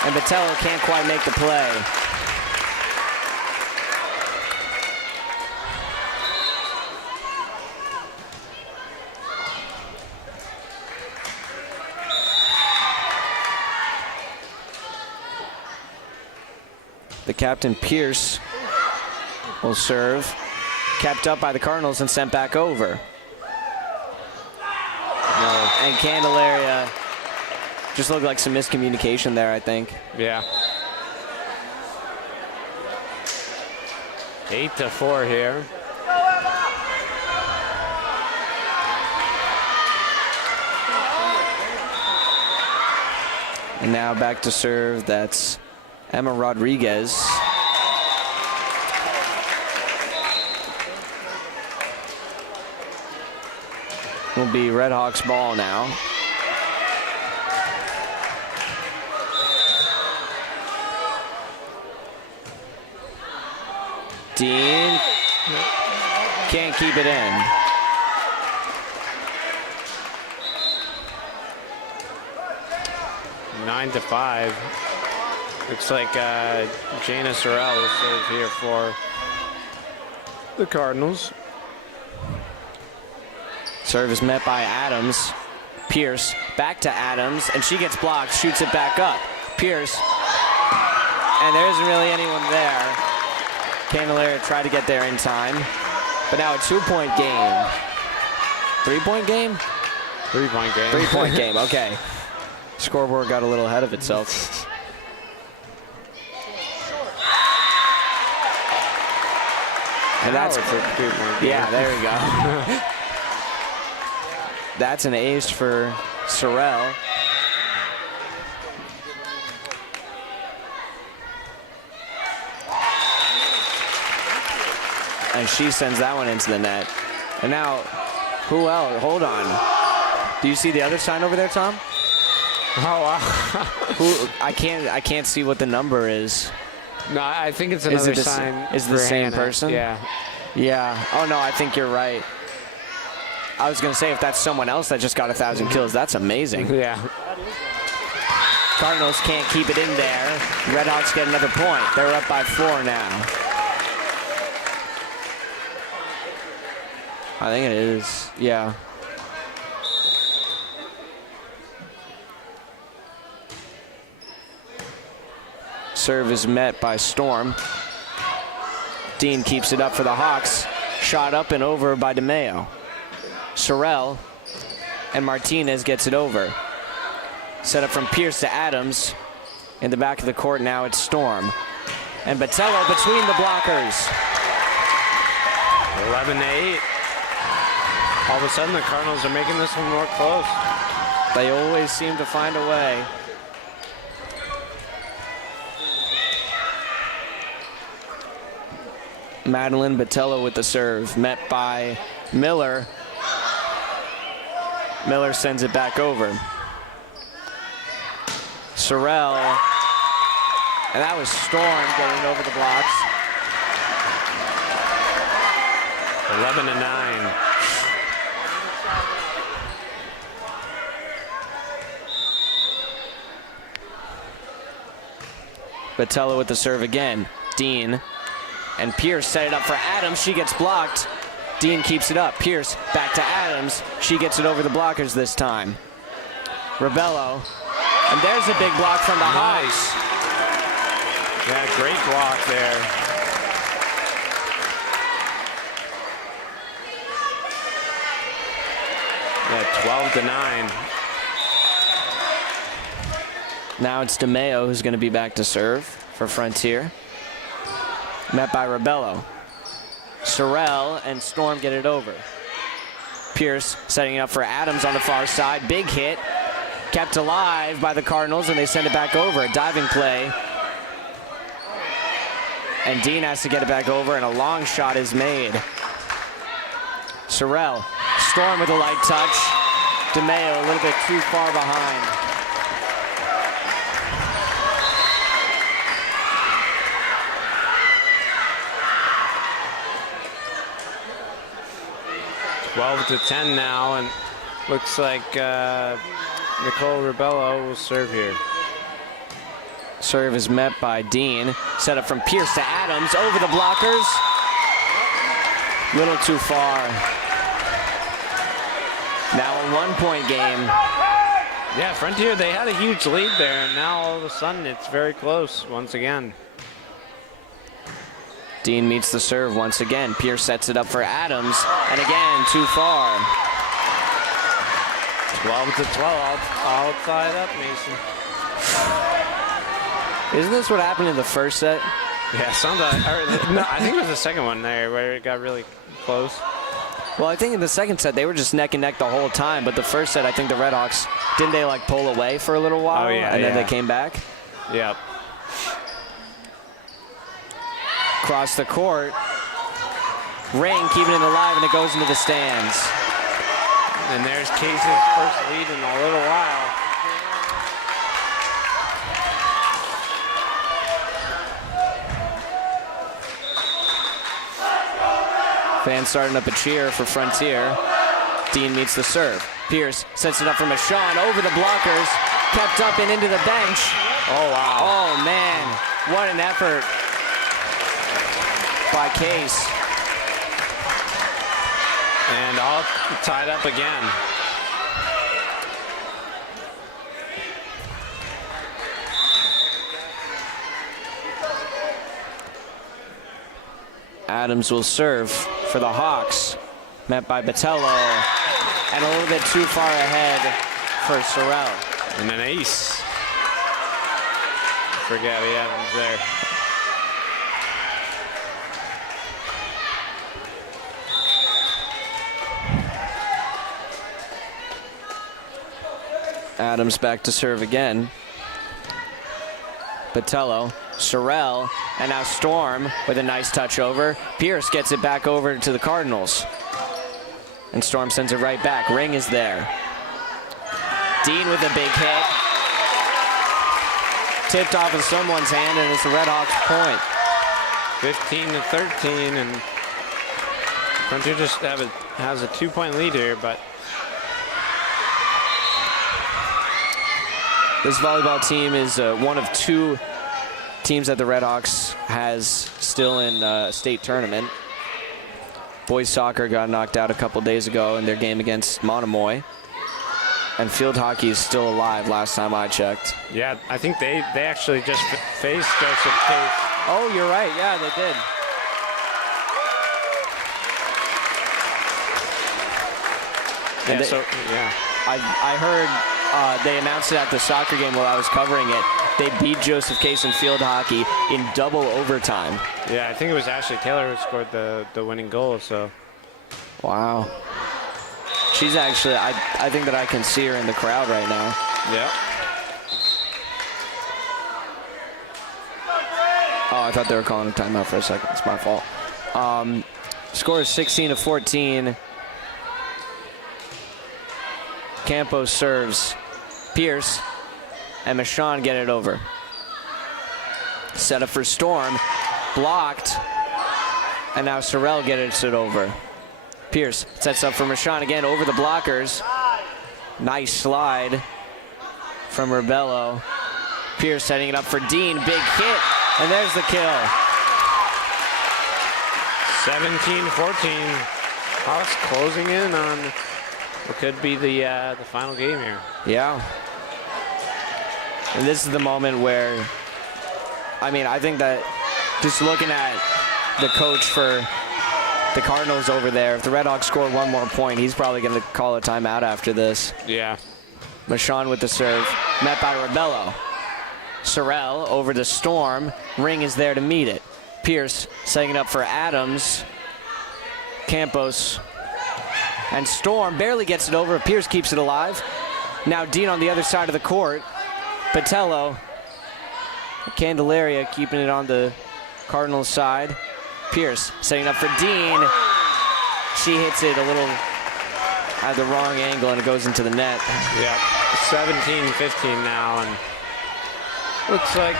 and Botello can't quite make the play. The captain, Pierce, will serve. Kept up by the Cardinals and sent back over. No. And Candelaria just looked like some miscommunication there, I think. Yeah. 8-4 here. And now back to serve. That's Emma Rodriguez. Will be Red Hawks ball now. Dean can't keep it in. Nine to 5. Looks like Jana Sorrell will serve here for the Cardinals. Serve is met by Adams. Pierce back to Adams, and she gets blocked, shoots it back up. Pierce, and there isn't really anyone there. Candelaria tried to get there in time, but now a 2-point game. 3-point game? 3-point game. 3-point game, okay. Scoreboard got a little ahead of itself. And that's, yeah, there we go. That's an ace for Sorrell. And she sends that one into the net. And now, who else? Hold on. Do you see the other sign over there, Tom? Oh, wow. Who? I can't see what the number is. No, I think it's another sign. Is it the same person? Yeah. Yeah. Oh, no, I think you're right. I was going to say, if that's someone else that just got 1,000 kills, that's amazing. Yeah. Cardinals can't keep it in there. Red Hawks get another point. They're up by 4 now. I think it is. Yeah. Serve is met by Storm. Dean keeps it up for the Hawks. Shot up and over by DeMeo. Sorrell and Martinez gets it over. Set up from Pierce to Adams. In the back of the court now it's Storm. And Botello between the blockers. 11-8. All of a sudden the Cardinals are making this one more close. They always seem to find a way. Madeline Botello with the serve, met by Miller. Miller sends it back over. Sorrell, and that was Storm getting over the blocks. 11-9. Botello with the serve again. Dean and Pierce set it up for Adams. She gets blocked. Dean keeps it up. Pierce back to Adams. She gets it over the blockers this time. Rebello And there's a big block from the Hawks. Yeah, great block there. Yeah, 12-9. Now it's DeMeo who's going to be back to serve for Frontier. Met by Rebello. Sorrell and Storm get it over. Pierce setting it up for Adams on the far side. Big hit. Kept alive by the Cardinals, and they send it back over. A diving play. And Dean has to get it back over, and a long shot is made. Sorrell. Storm with a light touch. DeMeo a little bit too far behind. Twelve to 10 now, and looks like Nicole Rebello will serve here. Serve is met by Dean. Set up from Pierce to Adams. Over the blockers. Little too far. Now a 1-point game. Yeah, Frontier, they had a huge lead there, and now all of a sudden it's very close once again. Dean meets the serve once again. Pierce sets it up for Adams, and again, too far. 12 to 12, all tied up, Mason. Isn't this what happened in the first set? Yeah, no, I think it was the second one there where it got really close. Well, I think in the second set they were just neck and neck the whole time, but the first set I think the Redhawks, didn't they like pull away for a little while? Oh, yeah, and then they came back? Yep. Across the court. Ring keeping it alive, and it goes into the stands. And there's Case's first lead in a little while. Fans starting up a cheer for Frontier. Dean meets the serve. Pierce sets it up for Michon over the blockers. Kept up and into the bench. Oh, wow. Oh, man. What an effort by Case. And all tied up again. Adams will serve for the Hawks. Met by Botello. And a little bit too far ahead for Sorrell. And an ace for Gabby Adams there. Adams back to serve again. Botello, Sorrell, and now Storm with a nice touch over. Pierce gets it back over to the Cardinals. And Storm sends it right back. Ring is there. Dean with a big hit. Tipped off of someone's hand, and it's the Redhawks point. 15 to 13, and Frontier just has a 2-point lead here, but this volleyball team is one of two teams that the Redhawks has still in state tournament. Boys soccer got knocked out a couple days ago in their game against Monomoy. And field hockey is still alive last time I checked. yeah, I think they actually just faced Joseph Case. Oh, you're right. Yeah, they did. I heard they announced it at the soccer game while I was covering it. They beat Joseph Case in field hockey in double overtime. Yeah, I think it was Ashley Taylor who scored the winning goal, so. Wow. She's actually, I think that I can see her in the crowd right now. Yeah. Oh, I thought they were calling a timeout for a second. It's my fault. Score is 16 to 14. Campos serves. Pierce and Michon get it over. Set up for Storm. Blocked. And now Sorrell gets it over. Pierce sets up for Michon again over the blockers. Nice slide from Rebello. Pierce setting it up for Dean. Big hit. And there's the kill. 17-14. Hawks closing in on what could be the final game here. Yeah. And this is the moment where, I mean, I think that just looking at the coach for the Cardinals over there, if the Redhawks score one more point, he's probably going to call a timeout after this. Yeah. Michon with the serve, met by Rebello. Sorrell over to Storm. Ring is there to meet it. Pierce setting it up for Adams. Campos. And Storm barely gets it over. Pierce keeps it alive. Now Dean on the other side of the court. Botello. Candelaria keeping it on the Cardinals side. Pierce setting up for Dean. She hits it a little at the wrong angle and it goes into the net. Yep. 17-15 now, and looks like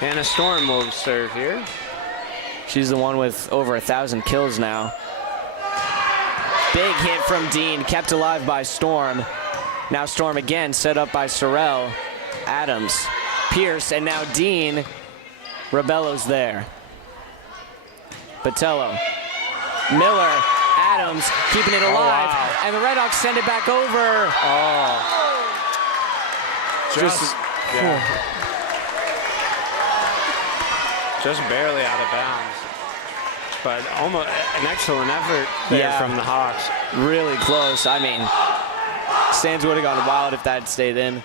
Hannah Storm will serve here. She's the one with over 1,000 kills now. Big hit from Dean, kept alive by Storm. Now Storm again, set up by Sorrell. Adams, Pierce, and now Dean. Rebello's there. Botello, Miller, Adams keeping it alive, wow. And the Redhawks send it back over. Oh. Just barely out of bounds. But almost an excellent effort there from the Hawks. Really close. I mean, stands would have gone wild if that had stayed in.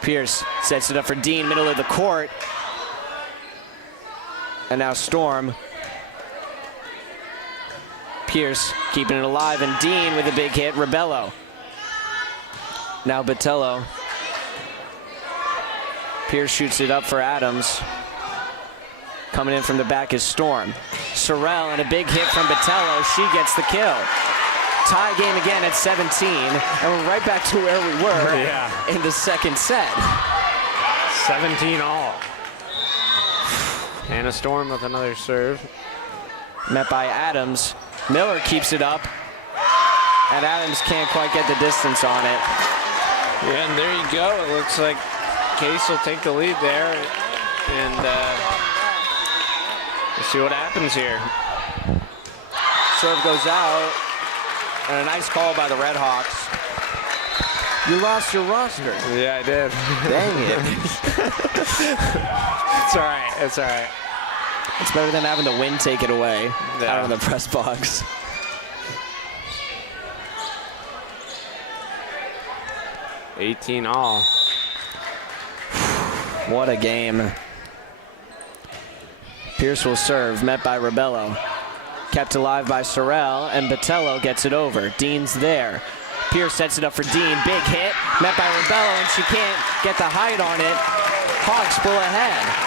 Pierce sets it up for Dean, middle of the court. And now Storm. Pierce keeping it alive, and Dean with a big hit. Rebello. Now Botello. Pierce shoots it up for Adams. Coming in from the back is Storm. Sorrell and a big hit from Botello. She gets the kill. Tie game again at 17, and we're right back to where we were in the second set. 17 all. Hannah Storm with another serve. Met by Adams. Miller keeps it up, and Adams can't quite get the distance on it. Yeah, and there you go. It looks like Case will take the lead there, and we'll see what happens here. Serve goes out, and a nice call by the Redhawks. You lost your roster. Yeah, I did. Dang it. It's all right. It's all right. It's better than having the wind take it away out of the press box. $18 all. What a game. Pierce will serve, met by Rebello. Kept alive by Sorrell, and Botello gets it over. Dean's there. Pierce sets it up for Dean. Big hit, met by Rebello, and she can't get the height on it. Hawks pull ahead.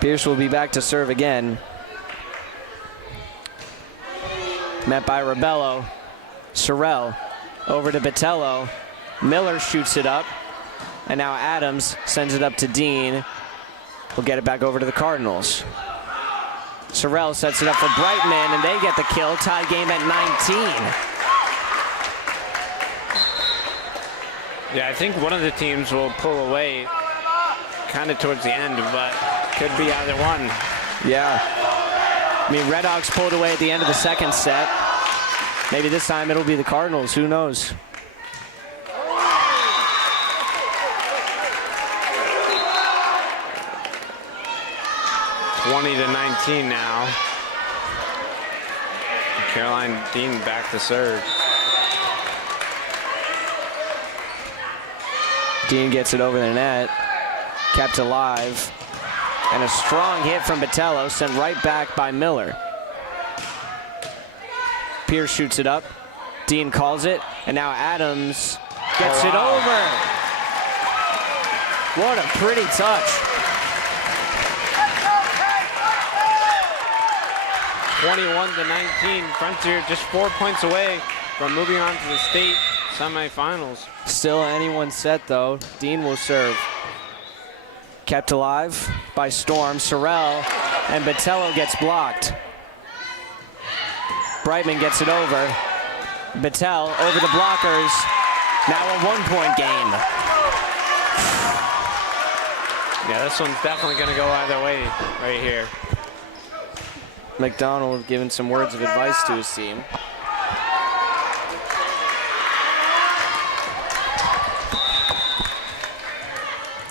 Pierce will be back to serve again. Met by Rebello. Sorrell over to Botello. Miller shoots it up. And now Adams sends it up to Dean. We'll get it back over to the Cardinals. Sorrell sets it up for Brightman, and they get the kill. Tie game at 19. Yeah, I think one of the teams will pull away kind of towards the end, but could be either one. Yeah. I mean, Redhawks pulled away at the end of the second set. Maybe this time it'll be the Cardinals. Who knows? (20-19) now. Caroline Dean back to serve. Dean gets it over the net. Kept alive. And a strong hit from Botello, sent right back by Miller. Pierce shoots it up. Dean calls it. And now Adams gets it over. What a pretty touch. 21-19. Frontier just 4 points away from moving on to the state semifinals. Still anyone's set, though. Dean will serve. Kept alive by Storm. Sorrell and Botello gets blocked. Brightman gets it over. Botello over the blockers. Now a 1 point game. Yeah, this one's definitely going to go either way right here. McDonald giving some words of advice to his team.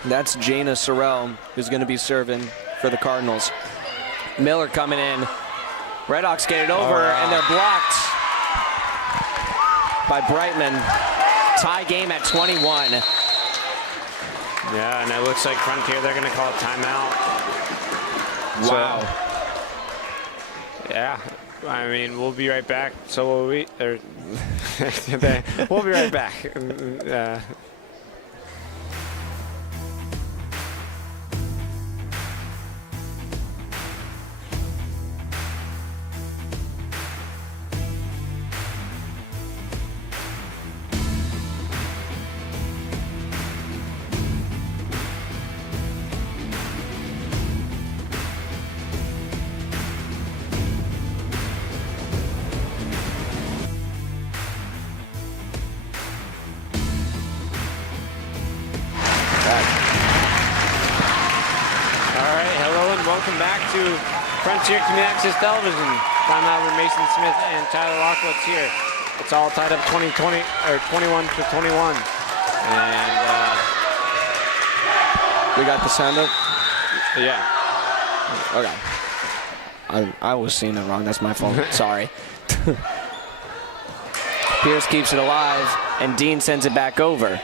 That's Jana Sorrell, who's going to be serving for the Cardinals. Miller coming in. Redhawks get it over, and they're blocked by Brightman. Tie game at 21. Yeah, and it looks like Frontier, they're going to call a timeout. Wow. So, yeah, I mean, we'll be right back. So will we. We'll be right back. Welcome back to Frontier Community Access Television. Tom Albert, Mason Smith, and Tyler Lockwitz here. It's all tied up 21 to 21. And we got the sound up? Yeah. Okay. I was seeing it wrong. That's my fault. Sorry. Pierce keeps it alive, and Dean sends it back over.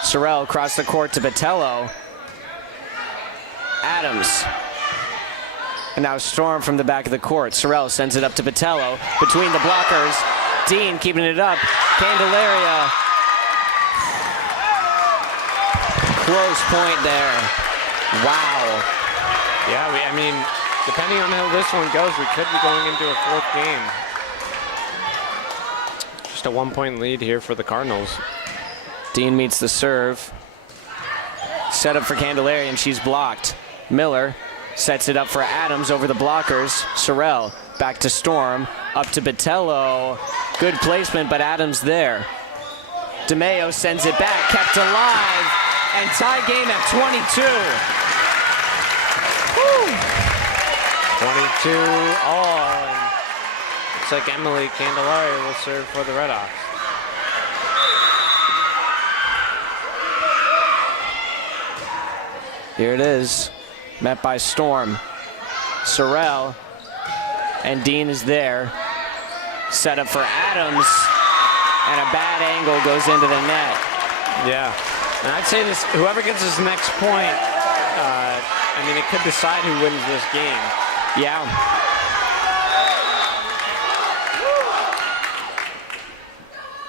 Sorrell across the court to Botello. Adams. And now Storm from the back of the court. Sorrell sends it up to Botello. Between the blockers. Dean keeping it up. Candelaria. Close point there. Wow. Yeah, I mean, depending on how this one goes, we could be going into a fourth game. Just a 1-point lead here for the Cardinals. Dean meets the serve. Set up for Candelaria, and she's blocked. Miller sets it up for Adams over the blockers. Sorrell back to Storm, up to Botello. Good placement, but Adams there. DeMeo sends it back, kept alive, and tie game at 22. Woo. 22 all. And looks like Emily Candelaria will serve for the Redhawks. Here it is, met by Storm. Sorrell, and Dean is there. Set up for Adams, and a bad angle goes into the net. Yeah, and I'd say this, whoever gets this next point, I mean, it could decide who wins this game. Yeah.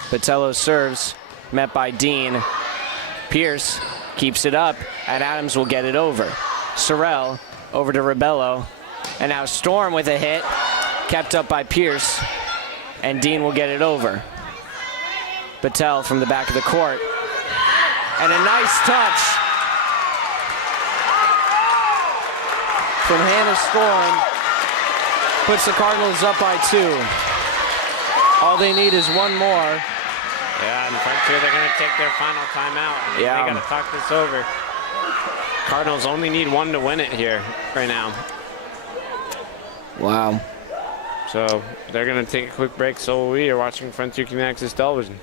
Botello serves, met by Dean. Pierce keeps it up, and Adams will get it over. Sorrell over to Rebello, and now Storm with a hit, kept up by Pierce, and Dean will get it over. Botello from the back of the court, and a nice touch from Hannah Storm, puts the Cardinals up by 2. All they need is one more. Yeah, and Frontier, they're going to take their final timeout. Yeah. They got to talk this over. Cardinals only need one to win it here right now. Wow. So they're going to take a quick break. So we are watching Frontier Community Access Television.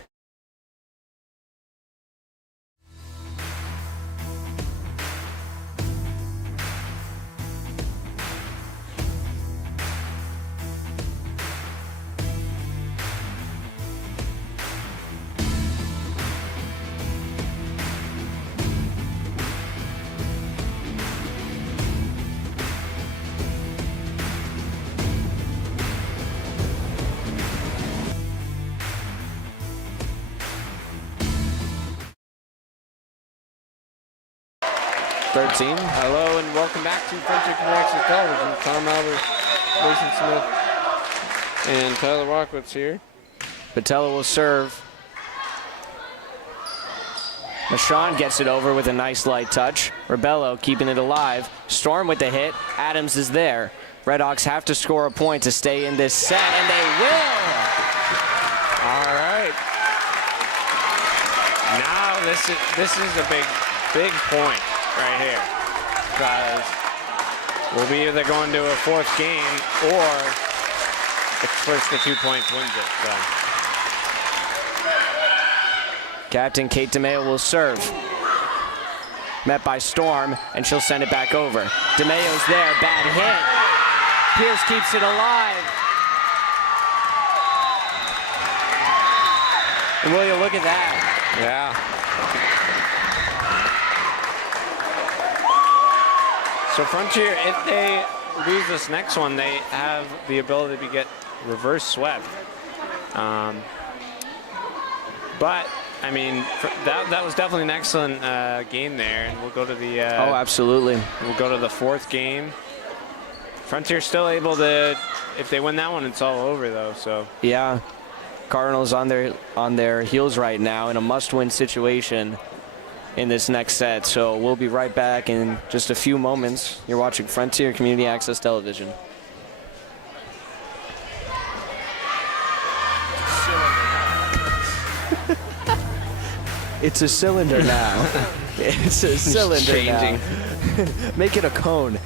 Hello and welcome back to Frontier Community Access Television. Tom Albert, Mason Smith, and Tyler Rockwitz here. Botello will serve. Michon gets it over with a nice light touch. Rebello keeping it alive. Storm with the hit. Adams is there. Redhawks have to score a point to stay in this set, and they will! All right. Now this is a big point right here, because will be either going to a fourth game or if first to 2 points wins it. So. Captain Kate DeMeo will serve. Met by Storm, and she'll send it back over. DeMeo's there, bad hit. Pierce keeps it alive. And will you look at that? Yeah. So Frontier, if they lose this next one, they have the ability to get reverse swept. But I mean, that was definitely an excellent game there, and we'll go to the. Oh, absolutely. We'll go to the fourth game. Frontier's still able to, if they win that one, it's all over though. So. Yeah, Cardinals on their heels right now in a must-win situation in this next set. So we'll be right back in just a few moments. You're watching Frontier Community Access Television. It's a cylinder now. It's a cylinder now. Make it a cone.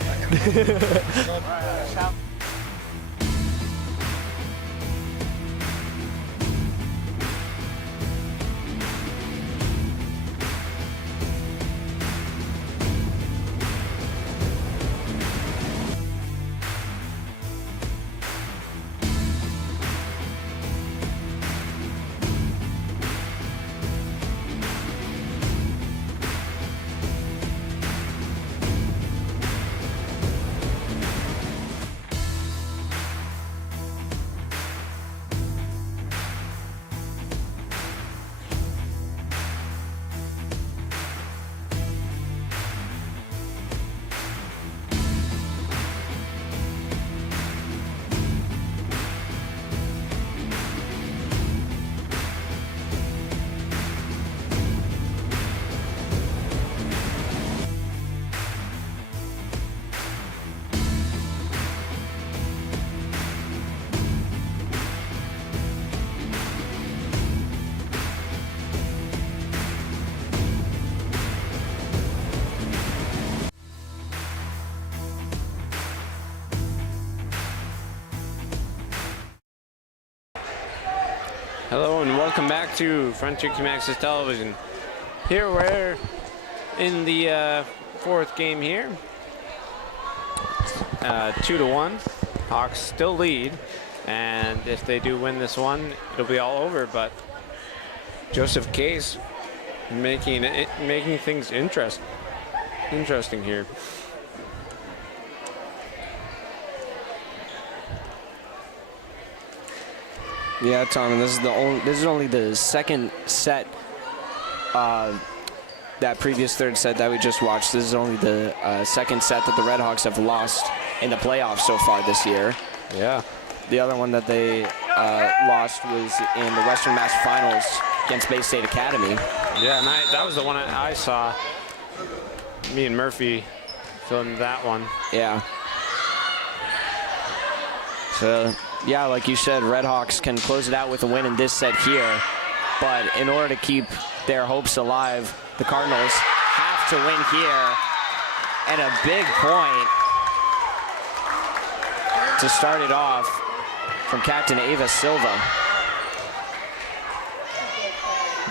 Hello and welcome back to Frontier Community Access Television. Here we're in the fourth game here. 2-1. Hawks still lead, and if they do win this one, it'll be all over. But Joseph Case making things interesting here. Yeah, Tom, this is only the second set. That previous third set that we just watched, this is only the second set that the Red Hawks have lost in the playoffs so far this year. Yeah. The other one that they lost was in the Western Mass Finals against Bay State Academy. Yeah, and that was the one I saw. Me and Murphy filmed that one. Yeah. So, yeah, like you said, Red Hawks can close it out with a win in this set here. But in order to keep their hopes alive, the Cardinals have to win here. And a big point to start it off from Captain Ava Silva.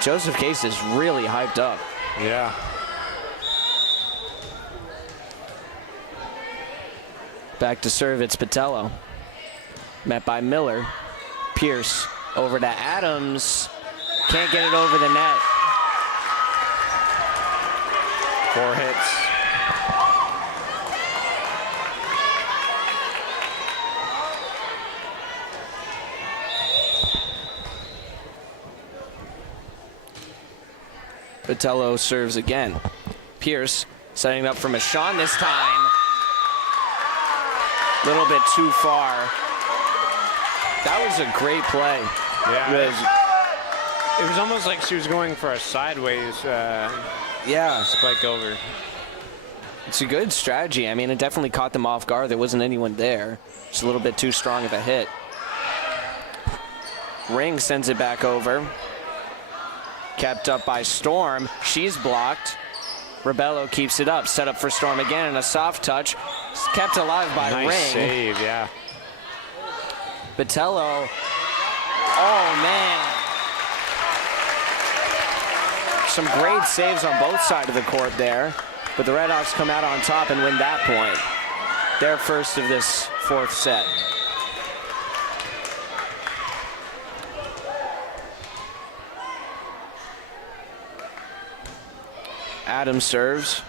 Joseph Case is really hyped up. Yeah. Back to serve, it's Patello. Met by Miller. Pierce over to Adams. Can't get it over the net. 4 hits. Patello serves again. Pierce setting up for Michon this time. A little bit too far. That was a great play. Yeah. It was almost like she was going for a sideways spike over. It's a good strategy. I mean, it definitely caught them off guard. There wasn't anyone there. Just a little bit too strong of a hit. Ring sends it back over. Kept up by Storm. She's blocked. Rebello keeps it up. Set up for Storm again, and a soft touch. It's kept alive by Nice Ring. save, yeah. Botello. Oh, man. Some great saves on both sides of the court there, but the Redhawks come out on top and win that point. Their first of this fourth set. Adams serves,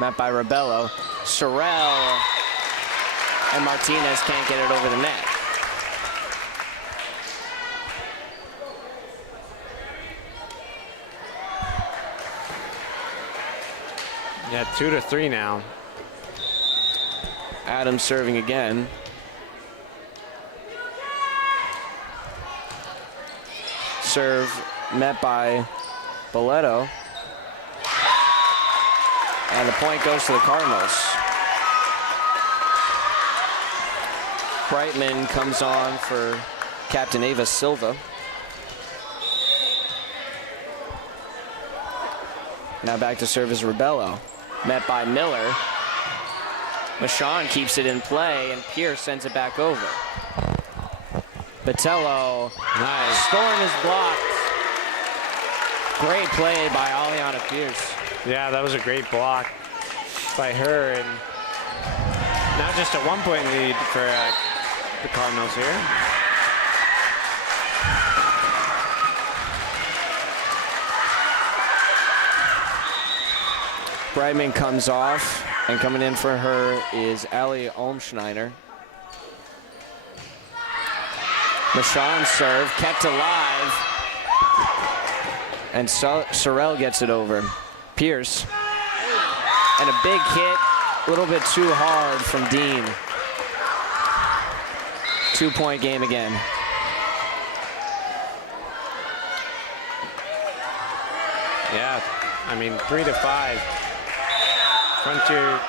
met by Rebello. Sorrell and Martinez can't get it over the net. Yeah, 2-3 now. Adams serving again. Serve met by Boletto. And the point goes to the Cardinals. Brightman comes on for Captain Ava Silva. Now back to serve is Rebello. Met by Miller. Michon keeps it in play, and Pierce sends it back over. Botello. Nice. Storm is blocked. Great play by Aliana Pierce. Yeah, that was a great block by her, and now just a 1-point lead for the Cardinals here. Brightman comes off, and coming in for her is Ali Olmschneider. Michon serve, kept alive, and Sorrell gets it over. Pierce, and a big hit, a little bit too hard from Dean. 2-point game again. Yeah, I mean, 3-5. Frontier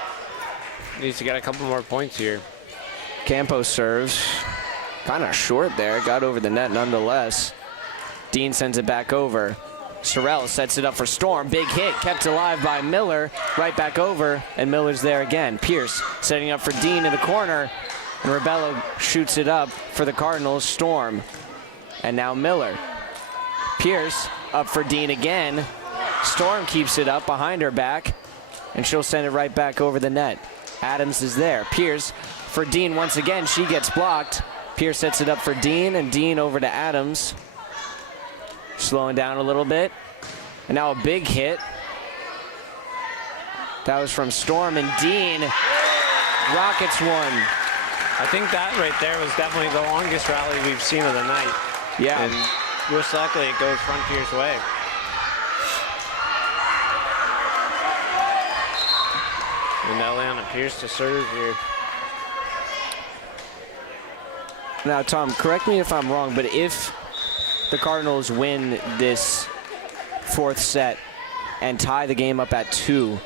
needs to get a couple more points here. Campos serves, kind of short there, got over the net nonetheless. Dean sends it back over. Sorrell sets it up for Storm. Big hit, kept alive by Miller. Right back over, and Miller's there again. Pierce setting up for Dean in the corner, and Rebello shoots it up for the Cardinals. Storm, and now Miller. Pierce up for Dean again. Storm keeps it up behind her back, and she'll send it right back over the net. Adams is there. Pierce for Dean once again. She gets blocked. Pierce sets it up for Dean, and Dean over to Adams. Slowing down a little bit. And now a big hit. That was from Storm, and Dean. Rockets won. I think that right there was definitely the longest rally we've seen of the night. Yeah. And most likely it goes Frontier's way. And Eliana Pierce to serve here. Now, Tom, correct me if I'm wrong, but if the Cardinals win this fourth set and tie the game up at 2,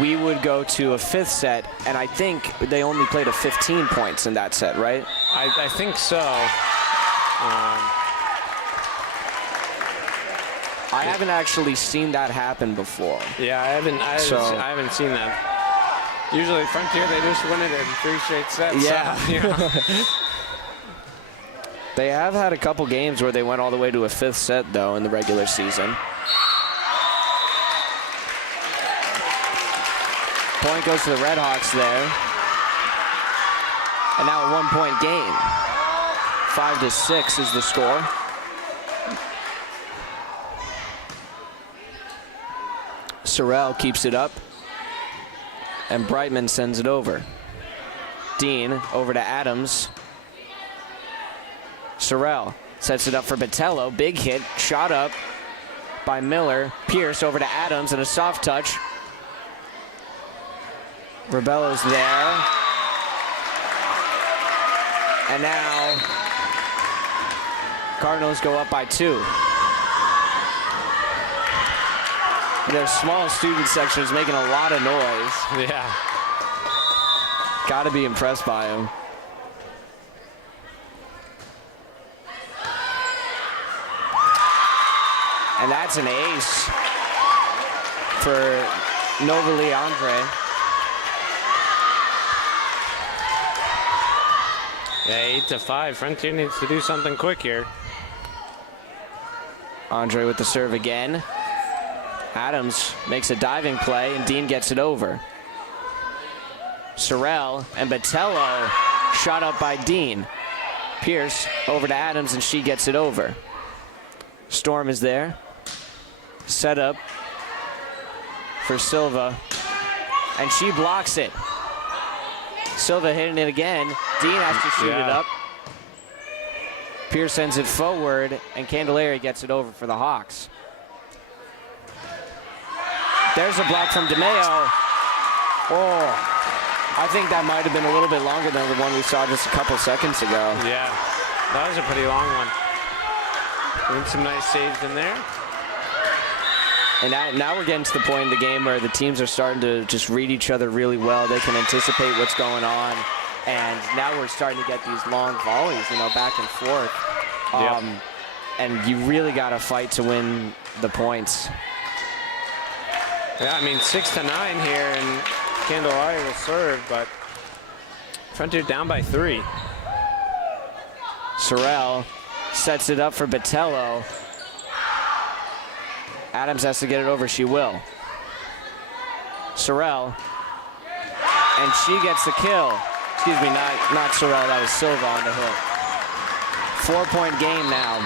we would go to a fifth set, and I think they only played a 15 points in that set, right? I think so. I haven't actually seen that happen before. Yeah, I haven't seen that. Usually Frontier, they just win it in 3 straight sets. Yeah. So, you know. They have had a couple games where they went all the way to a fifth set, though, in the regular season. Point goes to the Redhawks there. And now a 1-point game. 5-6 is the score. Sorrell keeps it up, and Brightman sends it over. Dean over to Adams. Sorrell sets it up for Botello. Big hit, shot up by Miller. Pierce over to Adams, and a soft touch. Rebello's there. And now Cardinals go up by 2. Their small student section is making a lot of noise. Yeah. Got to be impressed by him. And that's an ace for Nova Leandre. Yeah, 8-5. Frontier needs to do something quick here. Andre with the serve again. Adams makes a diving play, and Dean gets it over. Sorrell and Botello shot up by Dean. Pierce over to Adams, and she gets it over. Storm is there. Set up for Silva, and she blocks it. Silva hitting it again. Dean has to shoot it up. Pierce sends it forward, and Candelaria gets it over for the Hawks. There's a block from DeMeo. Oh, I think that might have been a little bit longer than the one we saw just a couple seconds ago. Yeah, that was a pretty long one. Doing some nice saves in there. And now we're getting to the point in the game where the teams are starting to just read each other really well. They can anticipate what's going on. And now we're starting to get these long volleys, you know, back and forth. And you really got to fight to win the points. Yeah, I mean, 6-9 here, and Candelaria will serve, but Frontier down by 3. Sorrell sets it up for Botello. Adams has to get it over. She will. Sorrell, and she gets the kill. Excuse me, not Sorrell. That was Silva on the hit. 4-point game now.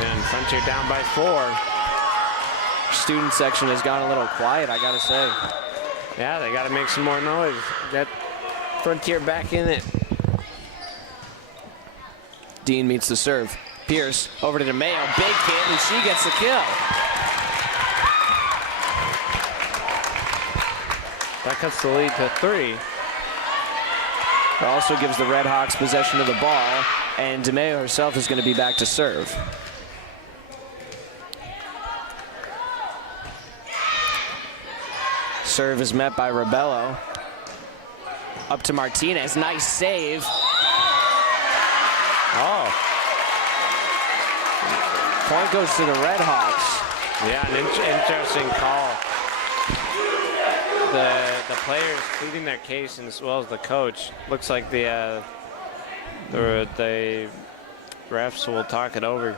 And Frontier down by 4. Student section has gone a little quiet, I gotta say. Yeah, they got to make some more noise. Get Frontier back in it. Dean meets the serve. Pierce over to DeMeo. Big hit, and she gets the kill. That cuts the lead to 3. It also gives the Red Hawks possession of the ball, and DeMeo herself is going to be back to serve. Serve is met by Rebello. Up to Martinez. Nice save. Oh. Point goes to the Red Hawks. Yeah, an interesting call. The players pleading their case, and as well as the coach. Looks like the refs will talk it over.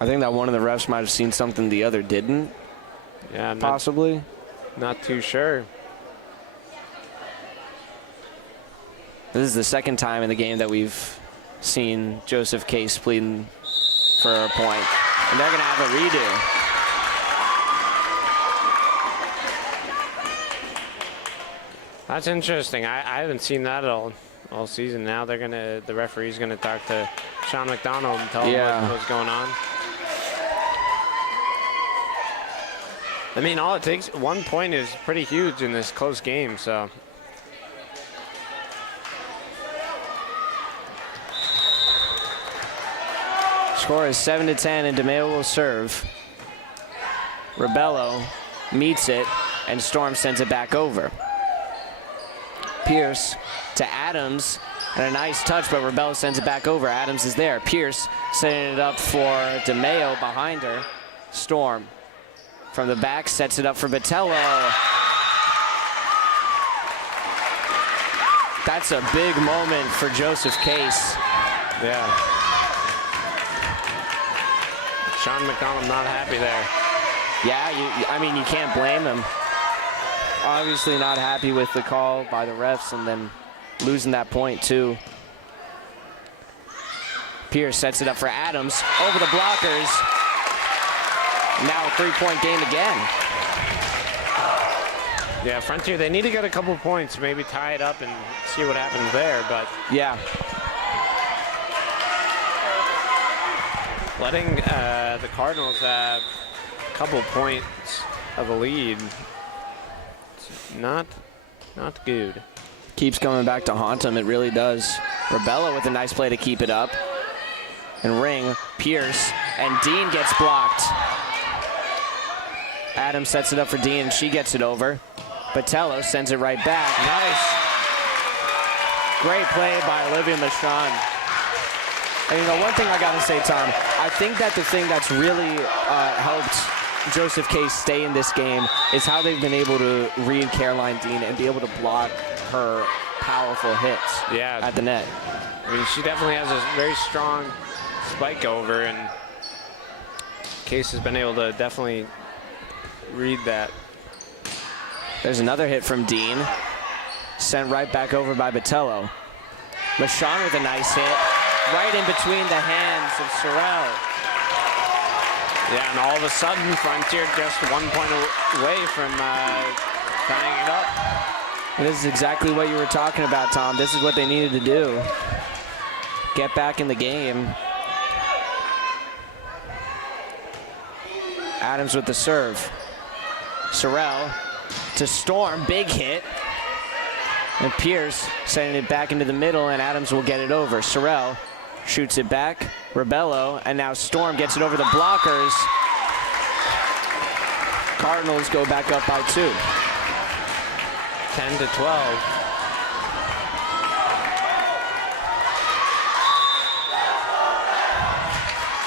I think that one of the refs might have seen something the other didn't. Yeah, I'm possibly. Not too sure. This is the second time in the game that we've seen Joseph Case pleading for a point. And they're going to have a redo. That's interesting. I haven't seen that all season. Now the referee's gonna talk to Sean McDonald and tell him what's going on. I mean, all it takes, 1 point is pretty huge in this close game, so. Score is 7-10, and DeMeo will serve. Rebello meets it, and Storm sends it back over. Pierce to Adams, and a nice touch, but Rebello sends it back over. Adams is there. Pierce setting it up for DeMeo behind her. Storm from the back sets it up for Botello. That's a big moment for Joseph Case. Yeah. Sean McDonald not happy there. Yeah, I mean, you can't blame him. Obviously not happy with the call by the refs, and then losing that point too. Pierce sets it up for Adams over the blockers. Now a 3-point game again. Yeah, Frontier, they need to get a couple points, maybe tie it up and see what happens there, but yeah. Letting the Cardinals have a couple points of a lead, it's not good. Keeps coming back to haunt him, it really does. Rebello with a nice play to keep it up. And Ring, Pierce, and Dean gets blocked. Adams sets it up for Dean, and she gets it over. Botello sends it right back. Nice. Great play by Olivia Michon. And you know, one thing I gotta say, Tom, I think that the thing that's really helped Joseph Case stay in this game is how they've been able to read Caroline Dean and be able to block her powerful hits at the net. I mean, she definitely has a very strong spike over, and Case has been able to definitely read that. There's another hit from Dean. Sent right back over by Botello. LaShawn with a nice hit. Right in between the hands of Sorrell. Yeah, and all of a sudden, Frontier just 1 point away from tying it up. And this is exactly what you were talking about, Tom. This is what they needed to do. Get back in the game. Adams with the serve. Sorrell to Storm, big hit. And Pierce sending it back into the middle, and Adams will get it over. Sorrell shoots it back. Rebello, and now Storm gets it over the blockers. Cardinals go back up by 2. 10 to 12.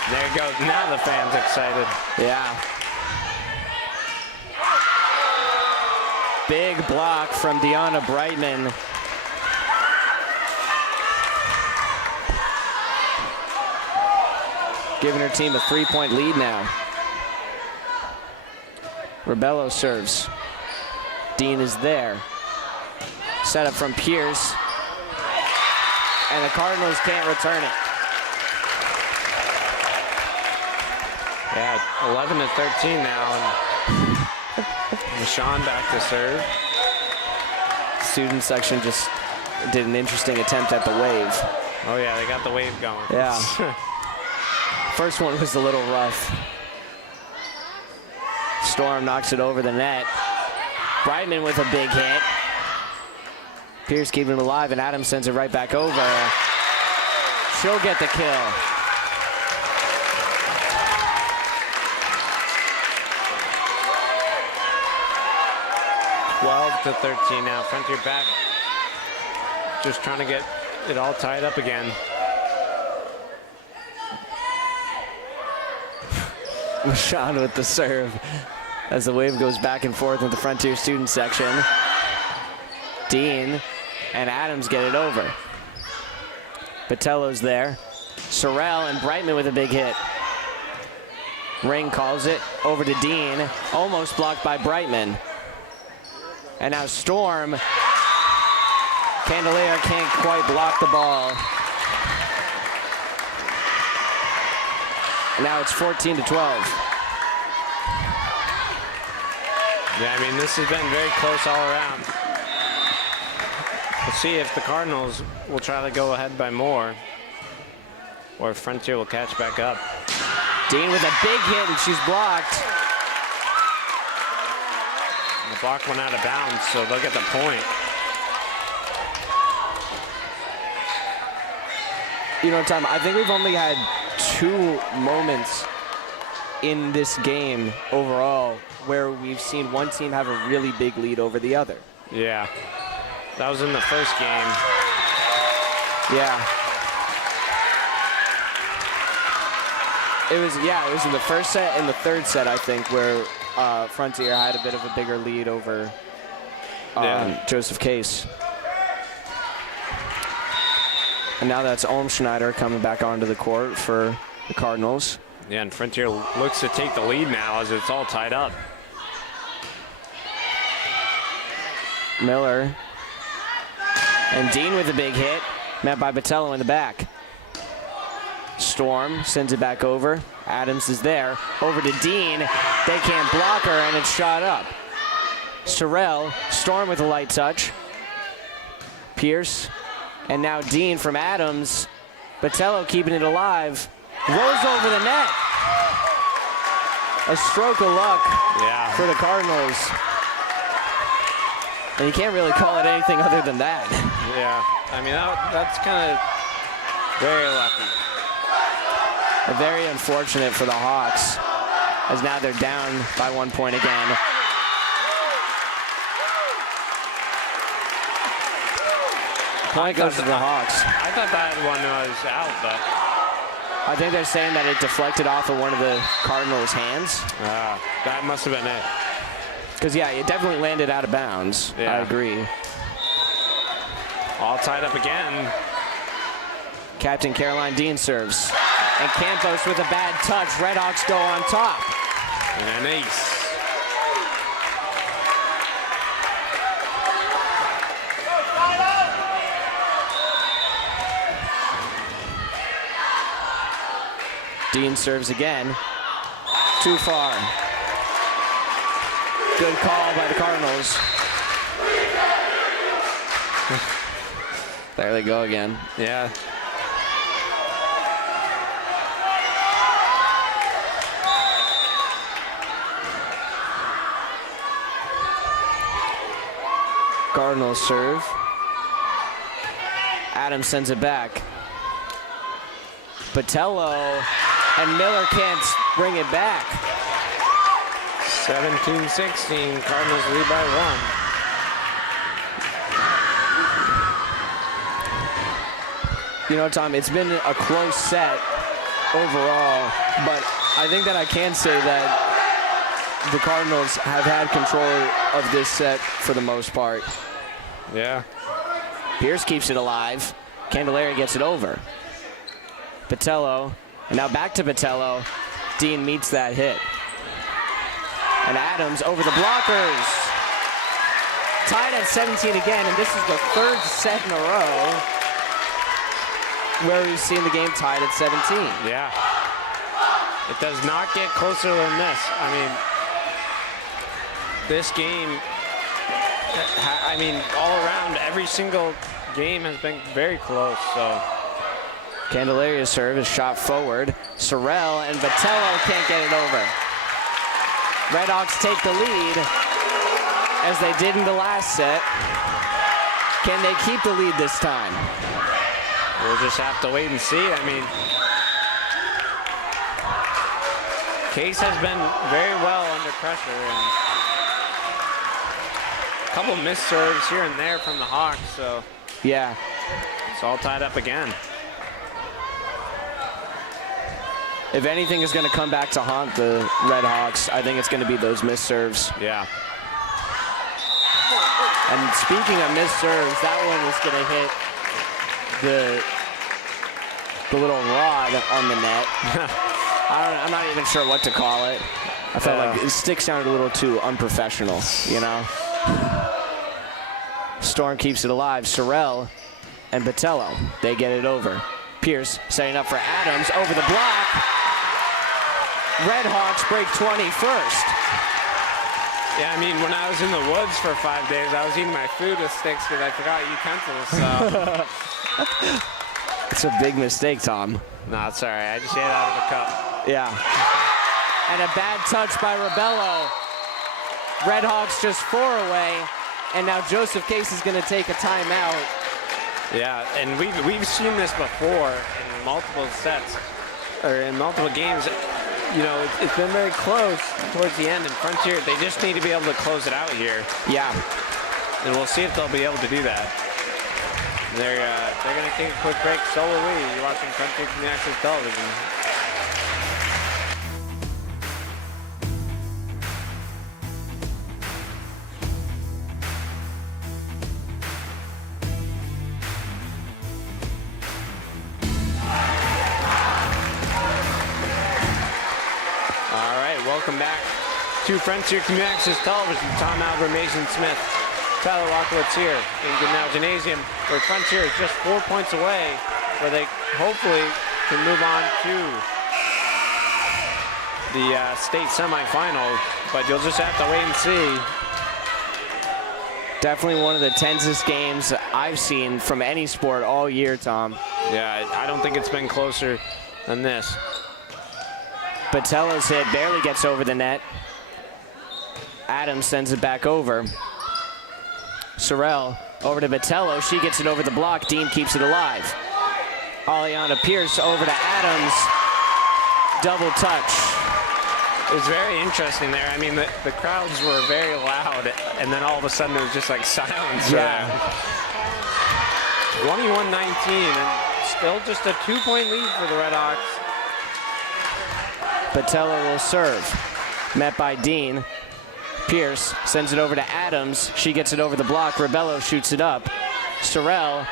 There it goes. Now the fans excited. Yeah. Big block from Deanna Brightman. Giving her team a 3-point lead now. Rebello serves. Dean is there. Set up from Pierce. And the Cardinals can't return it. Yeah, 11 to 13 now. And Sean back to serve. Student section just did an interesting attempt at the wave. Oh yeah, they got the wave going. Yeah. First one was a little rough. Storm knocks it over the net. Brightman with a big hit. Pierce keeping it alive, and Adams sends it right back over. She'll get the kill. To 13 now. Frontier back. Just trying to get it all tied up again. LaShawn with the serve as the wave goes back and forth in the Frontier student section. Dean and Adams get it over. Botello's there. Sorrell and Brightman with a big hit. Ring calls it over to Dean. Almost blocked by Brightman. And now Storm. Candelaria can't quite block the ball. And now it's 14 to 12. Yeah, I mean, this has been very close all around. We'll see if the Cardinals will try to go ahead by more, or if Frontier will catch back up. Dean with a big hit, and she's blocked. And the block went out of bounds, so they'll get the point. You know, Tom, I think we've only had 2 moments in this game overall where we've seen one team have a really big lead over the other. Yeah, that was in the first game. Yeah. It was in the first set and the third set, I think, where Frontier had a bit of a bigger lead over Joseph Case. And now that's Olmschneider coming back onto the court for the Cardinals. Yeah, and Frontier looks to take the lead now as it's all tied up. Miller. And Dean with a big hit, met by Botello in the back. Storm sends it back over. Adams is there. Over to Dean. They can't block her, and it's shot up. Sorrell, Storm with a light touch. Pierce. And now Dean from Adams. Botello keeping it alive. Rolls over the net. A stroke of luck for the Cardinals. And you can't really call it anything other than that. Yeah, I mean, that's kind of very lucky. Very unfortunate for the Hawks, as now they're down by 1 point again. Point goes to the Hawks. I thought that one was out, but I think they're saying that it deflected off of one of the Cardinals' hands. That must have been it. Because, yeah, it definitely landed out of bounds. Yeah. I agree. All tied up again. Captain Caroline Dean serves. And Campos with a bad touch. Redhawks go on top. And an ace. Dean serves again. Too far. Good call by the Cardinals. There they go again. Yeah. Cardinals serve. Adams sends it back. Botello and Miller can't bring it back. 17-16, Cardinals lead by 1. You know, Tom, it's been a close set overall, but I think that I can say that the Cardinals have had control of this set for the most part. Yeah. Pierce keeps it alive. Candelaria gets it over. Botello, and now back to Botello. Dean meets that hit. And Adams over the blockers. Tied at 17 again, and this is the third set in a row where we've seen the game tied at 17. Yeah. It does not get closer than this. I mean, this game, all around, every single game has been very close, so. Candelaria's serve is shot forward. Sorrell and Botello can't get it over. Redhawks take the lead, as they did in the last set. Can they keep the lead this time? We'll just have to wait and see. I mean, Case has been very well under pressure, and a couple missed serves here and there from the Hawks, so Yeah. it's all tied up again. If anything is going to come back to haunt the Redhawks, I think it's going to be those missed serves. Yeah. And speaking of missed serves, that one is going to hit the little rod on the net. I'm not even sure what to call it. I felt like the stick sounded a little too unprofessional, you know? Storm keeps it alive. Sorrell and Botello, they get it over. Pierce setting up for Adams over the block. Redhawks break 20 first. Yeah, I mean, when I was in the woods for 5 days, I was eating my food with sticks because I forgot utensils, so. It's a big mistake, Tom. No, it's all right. I just ate out of a cup. Yeah. And a bad touch by Rebello. Redhawks just 4 away, and now Joseph Case is going to take a timeout. Yeah, and we've seen this before in multiple sets, or in multiple games. You know, it's been very close towards the end, and Frontier, they just need to be able to close it out here. Yeah. And we'll see if they'll be able to do that. They're going to take a quick break. So will we. You're watching Frontier Community Access Television. Welcome back to Frontier Community Access Television. Tom Albert, Mason Smith, Tyler Walkowitz here in Goodnow Gymnasium, where Frontier is just 4 points away, where they hopefully can move on to the state semifinal, but you'll just have to wait and see. Definitely one of the tensest games I've seen from any sport all year, Tom. Yeah, I don't think it's been closer than this. Botello's hit barely gets over the net. Adams sends it back over. Sorrell over to Botello. She gets it over the block. Dean keeps it alive. Aliana Pierce over to Adams. Double touch. It was very interesting there. I mean, the crowds were very loud, and then all of a sudden it was just like silence. Yeah. 21-19, and still just a 2-point lead for the Redhawks. Botello will serve. Met by Dean. Pierce sends it over to Adams. She gets it over the block. Rebello shoots it up. Sorrell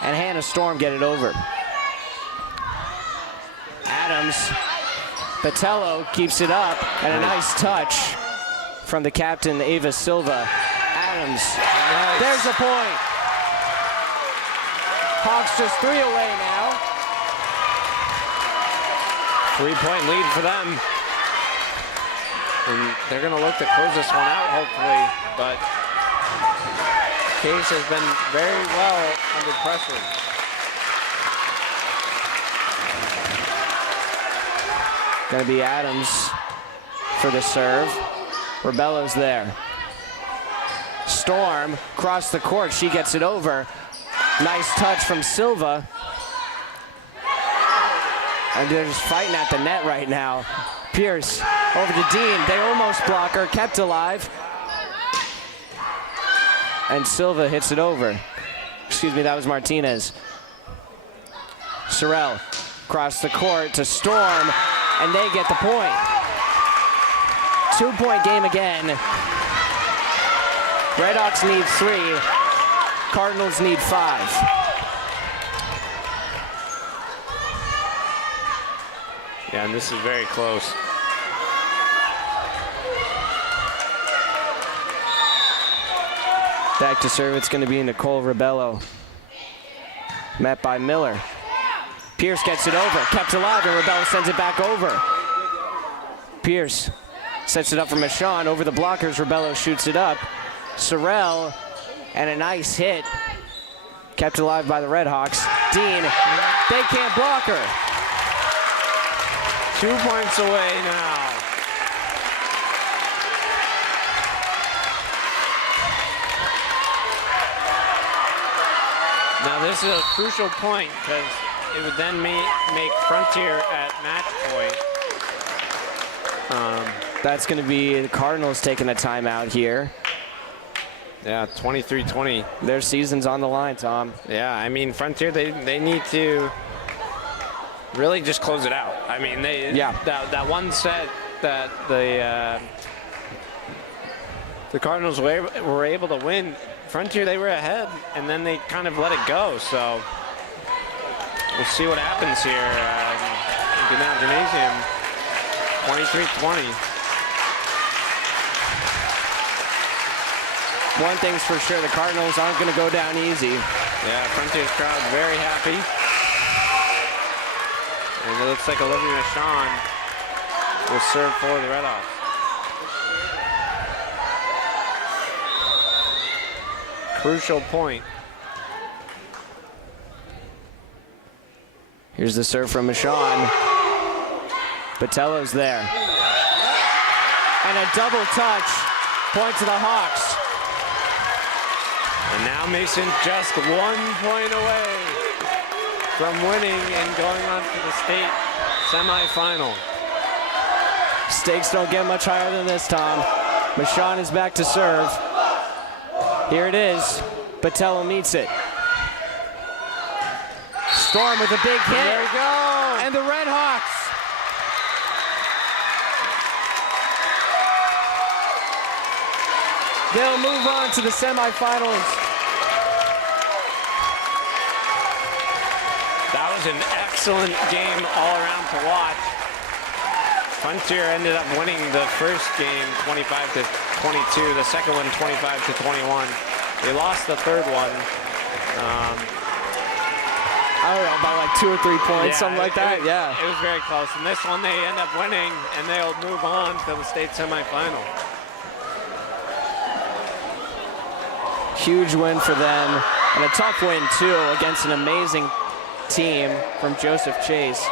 and Hannah Storm get it over. Adams. Botello keeps it up, and a nice touch from the captain, Ava Silva. Adams, there's the point. Hawks just 3 away now. 3-point lead for them. And they're going to look to close this one out, hopefully. But Case has been very well under pressure. Going to be Adams for the serve. Rebello's there. Storm across the court. She gets it over. Nice touch from Silva. And they're just fighting at the net right now. Pierce over to Dean. They almost block her. Kept alive. And Silva hits it over. Excuse me, that was Martinez. Sorrell across the court to Storm. And they get the point. 2-point game again. Redhawks need 3. Cardinals need 5. Yeah, and this is very close. Back to serve, it's going to be Nicole Rebello. Met by Miller. Pierce gets it over, kept alive, and Rebello sends it back over. Pierce sets it up for Michon, over the blockers, Rebello shoots it up. Sorrell, and a nice hit. Kept alive by the Redhawks. Dean, they can't block her. 2 points away now. Now this is a crucial point because it would then make Frontier at match point. That's going to be the Cardinals taking a timeout here. Yeah, 23-20. Their season's on the line, Tom. Yeah, I mean, Frontier, they need to really just close it out. I mean, that one set that the Cardinals were able to win, Frontier, they were ahead, and then they kind of let it go. So we'll see what happens here in Goodnow Gymnasium. 23-20. One thing's for sure, the Cardinals aren't going to go down easy. Yeah, Frontier's crowd very happy. And it looks like Olivia Michon will serve for the Redhawks. Crucial point. Here's the serve from Michon. Botello's there. And a double touch. Point to the Hawks. And now Mason just 1 point away from winning and going on to the state semifinal. Stakes don't get much higher than this, Tom. Michon is back to serve. Here it is. Botello meets it. Storm with a big hit. There we go. And the Redhawks. They'll move on to the semifinals. That was an excellent game all around to watch. Frontier ended up winning the first game 25-22, the second one 25-21. They lost the third one. I don't know, about like 2 or 3 points, something like that. It was very close. And this one they end up winning, and they'll move on to the state semifinal. Huge win for them, and a tough win too against an amazing team from Joseph Case,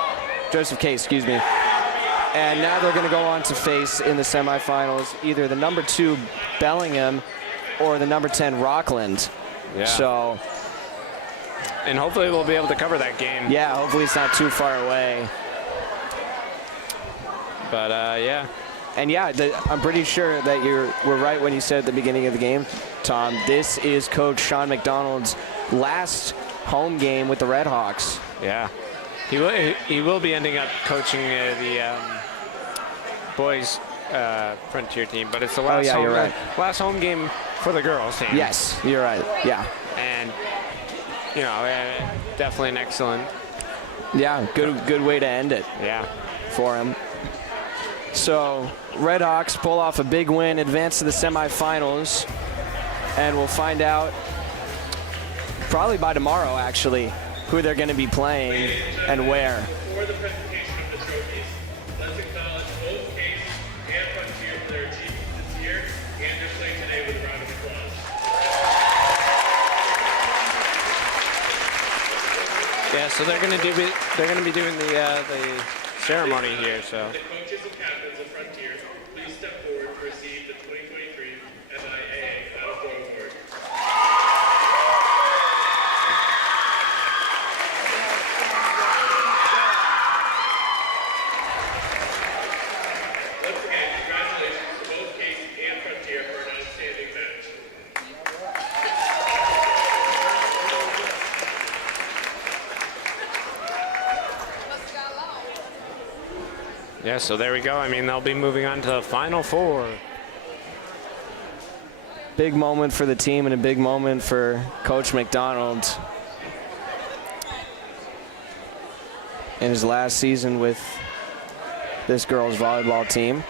excuse me. And now they're going to go on to face in the semifinals either the number 2 Bellingham or the number 10 Rockland. Yeah. So, and hopefully we'll be able to cover that game. yeah, hopefully it's not too far away. But yeah. And yeah, I'm pretty sure that we're right when you said at the beginning of the game, Tom, this is Coach Sean McDonald's last home game with the Redhawks. Yeah. He will be ending up coaching the boys Frontier team, but it's the last, you're right. last home game for the girls team. Yes, you're right. Yeah. And, you know, definitely an excellent. Yeah, good way to end it. Yeah. For him. So Redhawks pull off a big win, advance to the semifinals, and we'll find out probably by tomorrow, actually, who they're going to be playing and where. For the presentation of the trophies, let's acknowledge both Case and Frontier for their achievements this year and their play today with a round of applause. Yeah, so they're going to be doing the ceremony here. So. The coaches and captains of Frontier, please step forward to receive the 2023 MIAA Final Four Award. Once again, congratulations to both Case and Frontier for an outstanding match. Yeah, so there we go. I mean, they'll be moving on to the Final Four. Big moment for the team and a big moment for Coach McDonald in his last season with this girls volleyball team.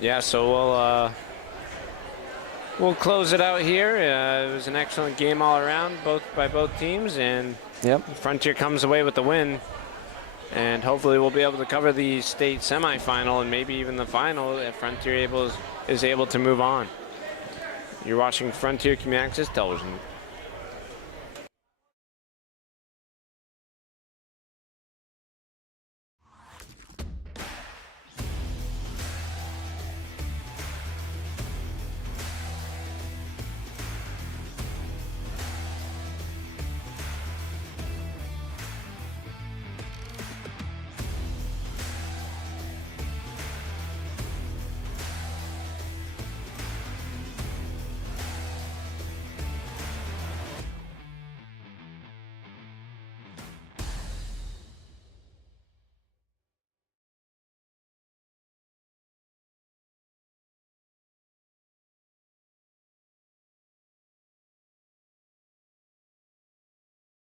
Yeah, so we'll close it out here. It was an excellent game all around, by both teams, and Frontier comes away with the win. And hopefully we'll be able to cover the state semifinal and maybe even the final if Frontier is able to move on. You're watching Frontier Community Access Television.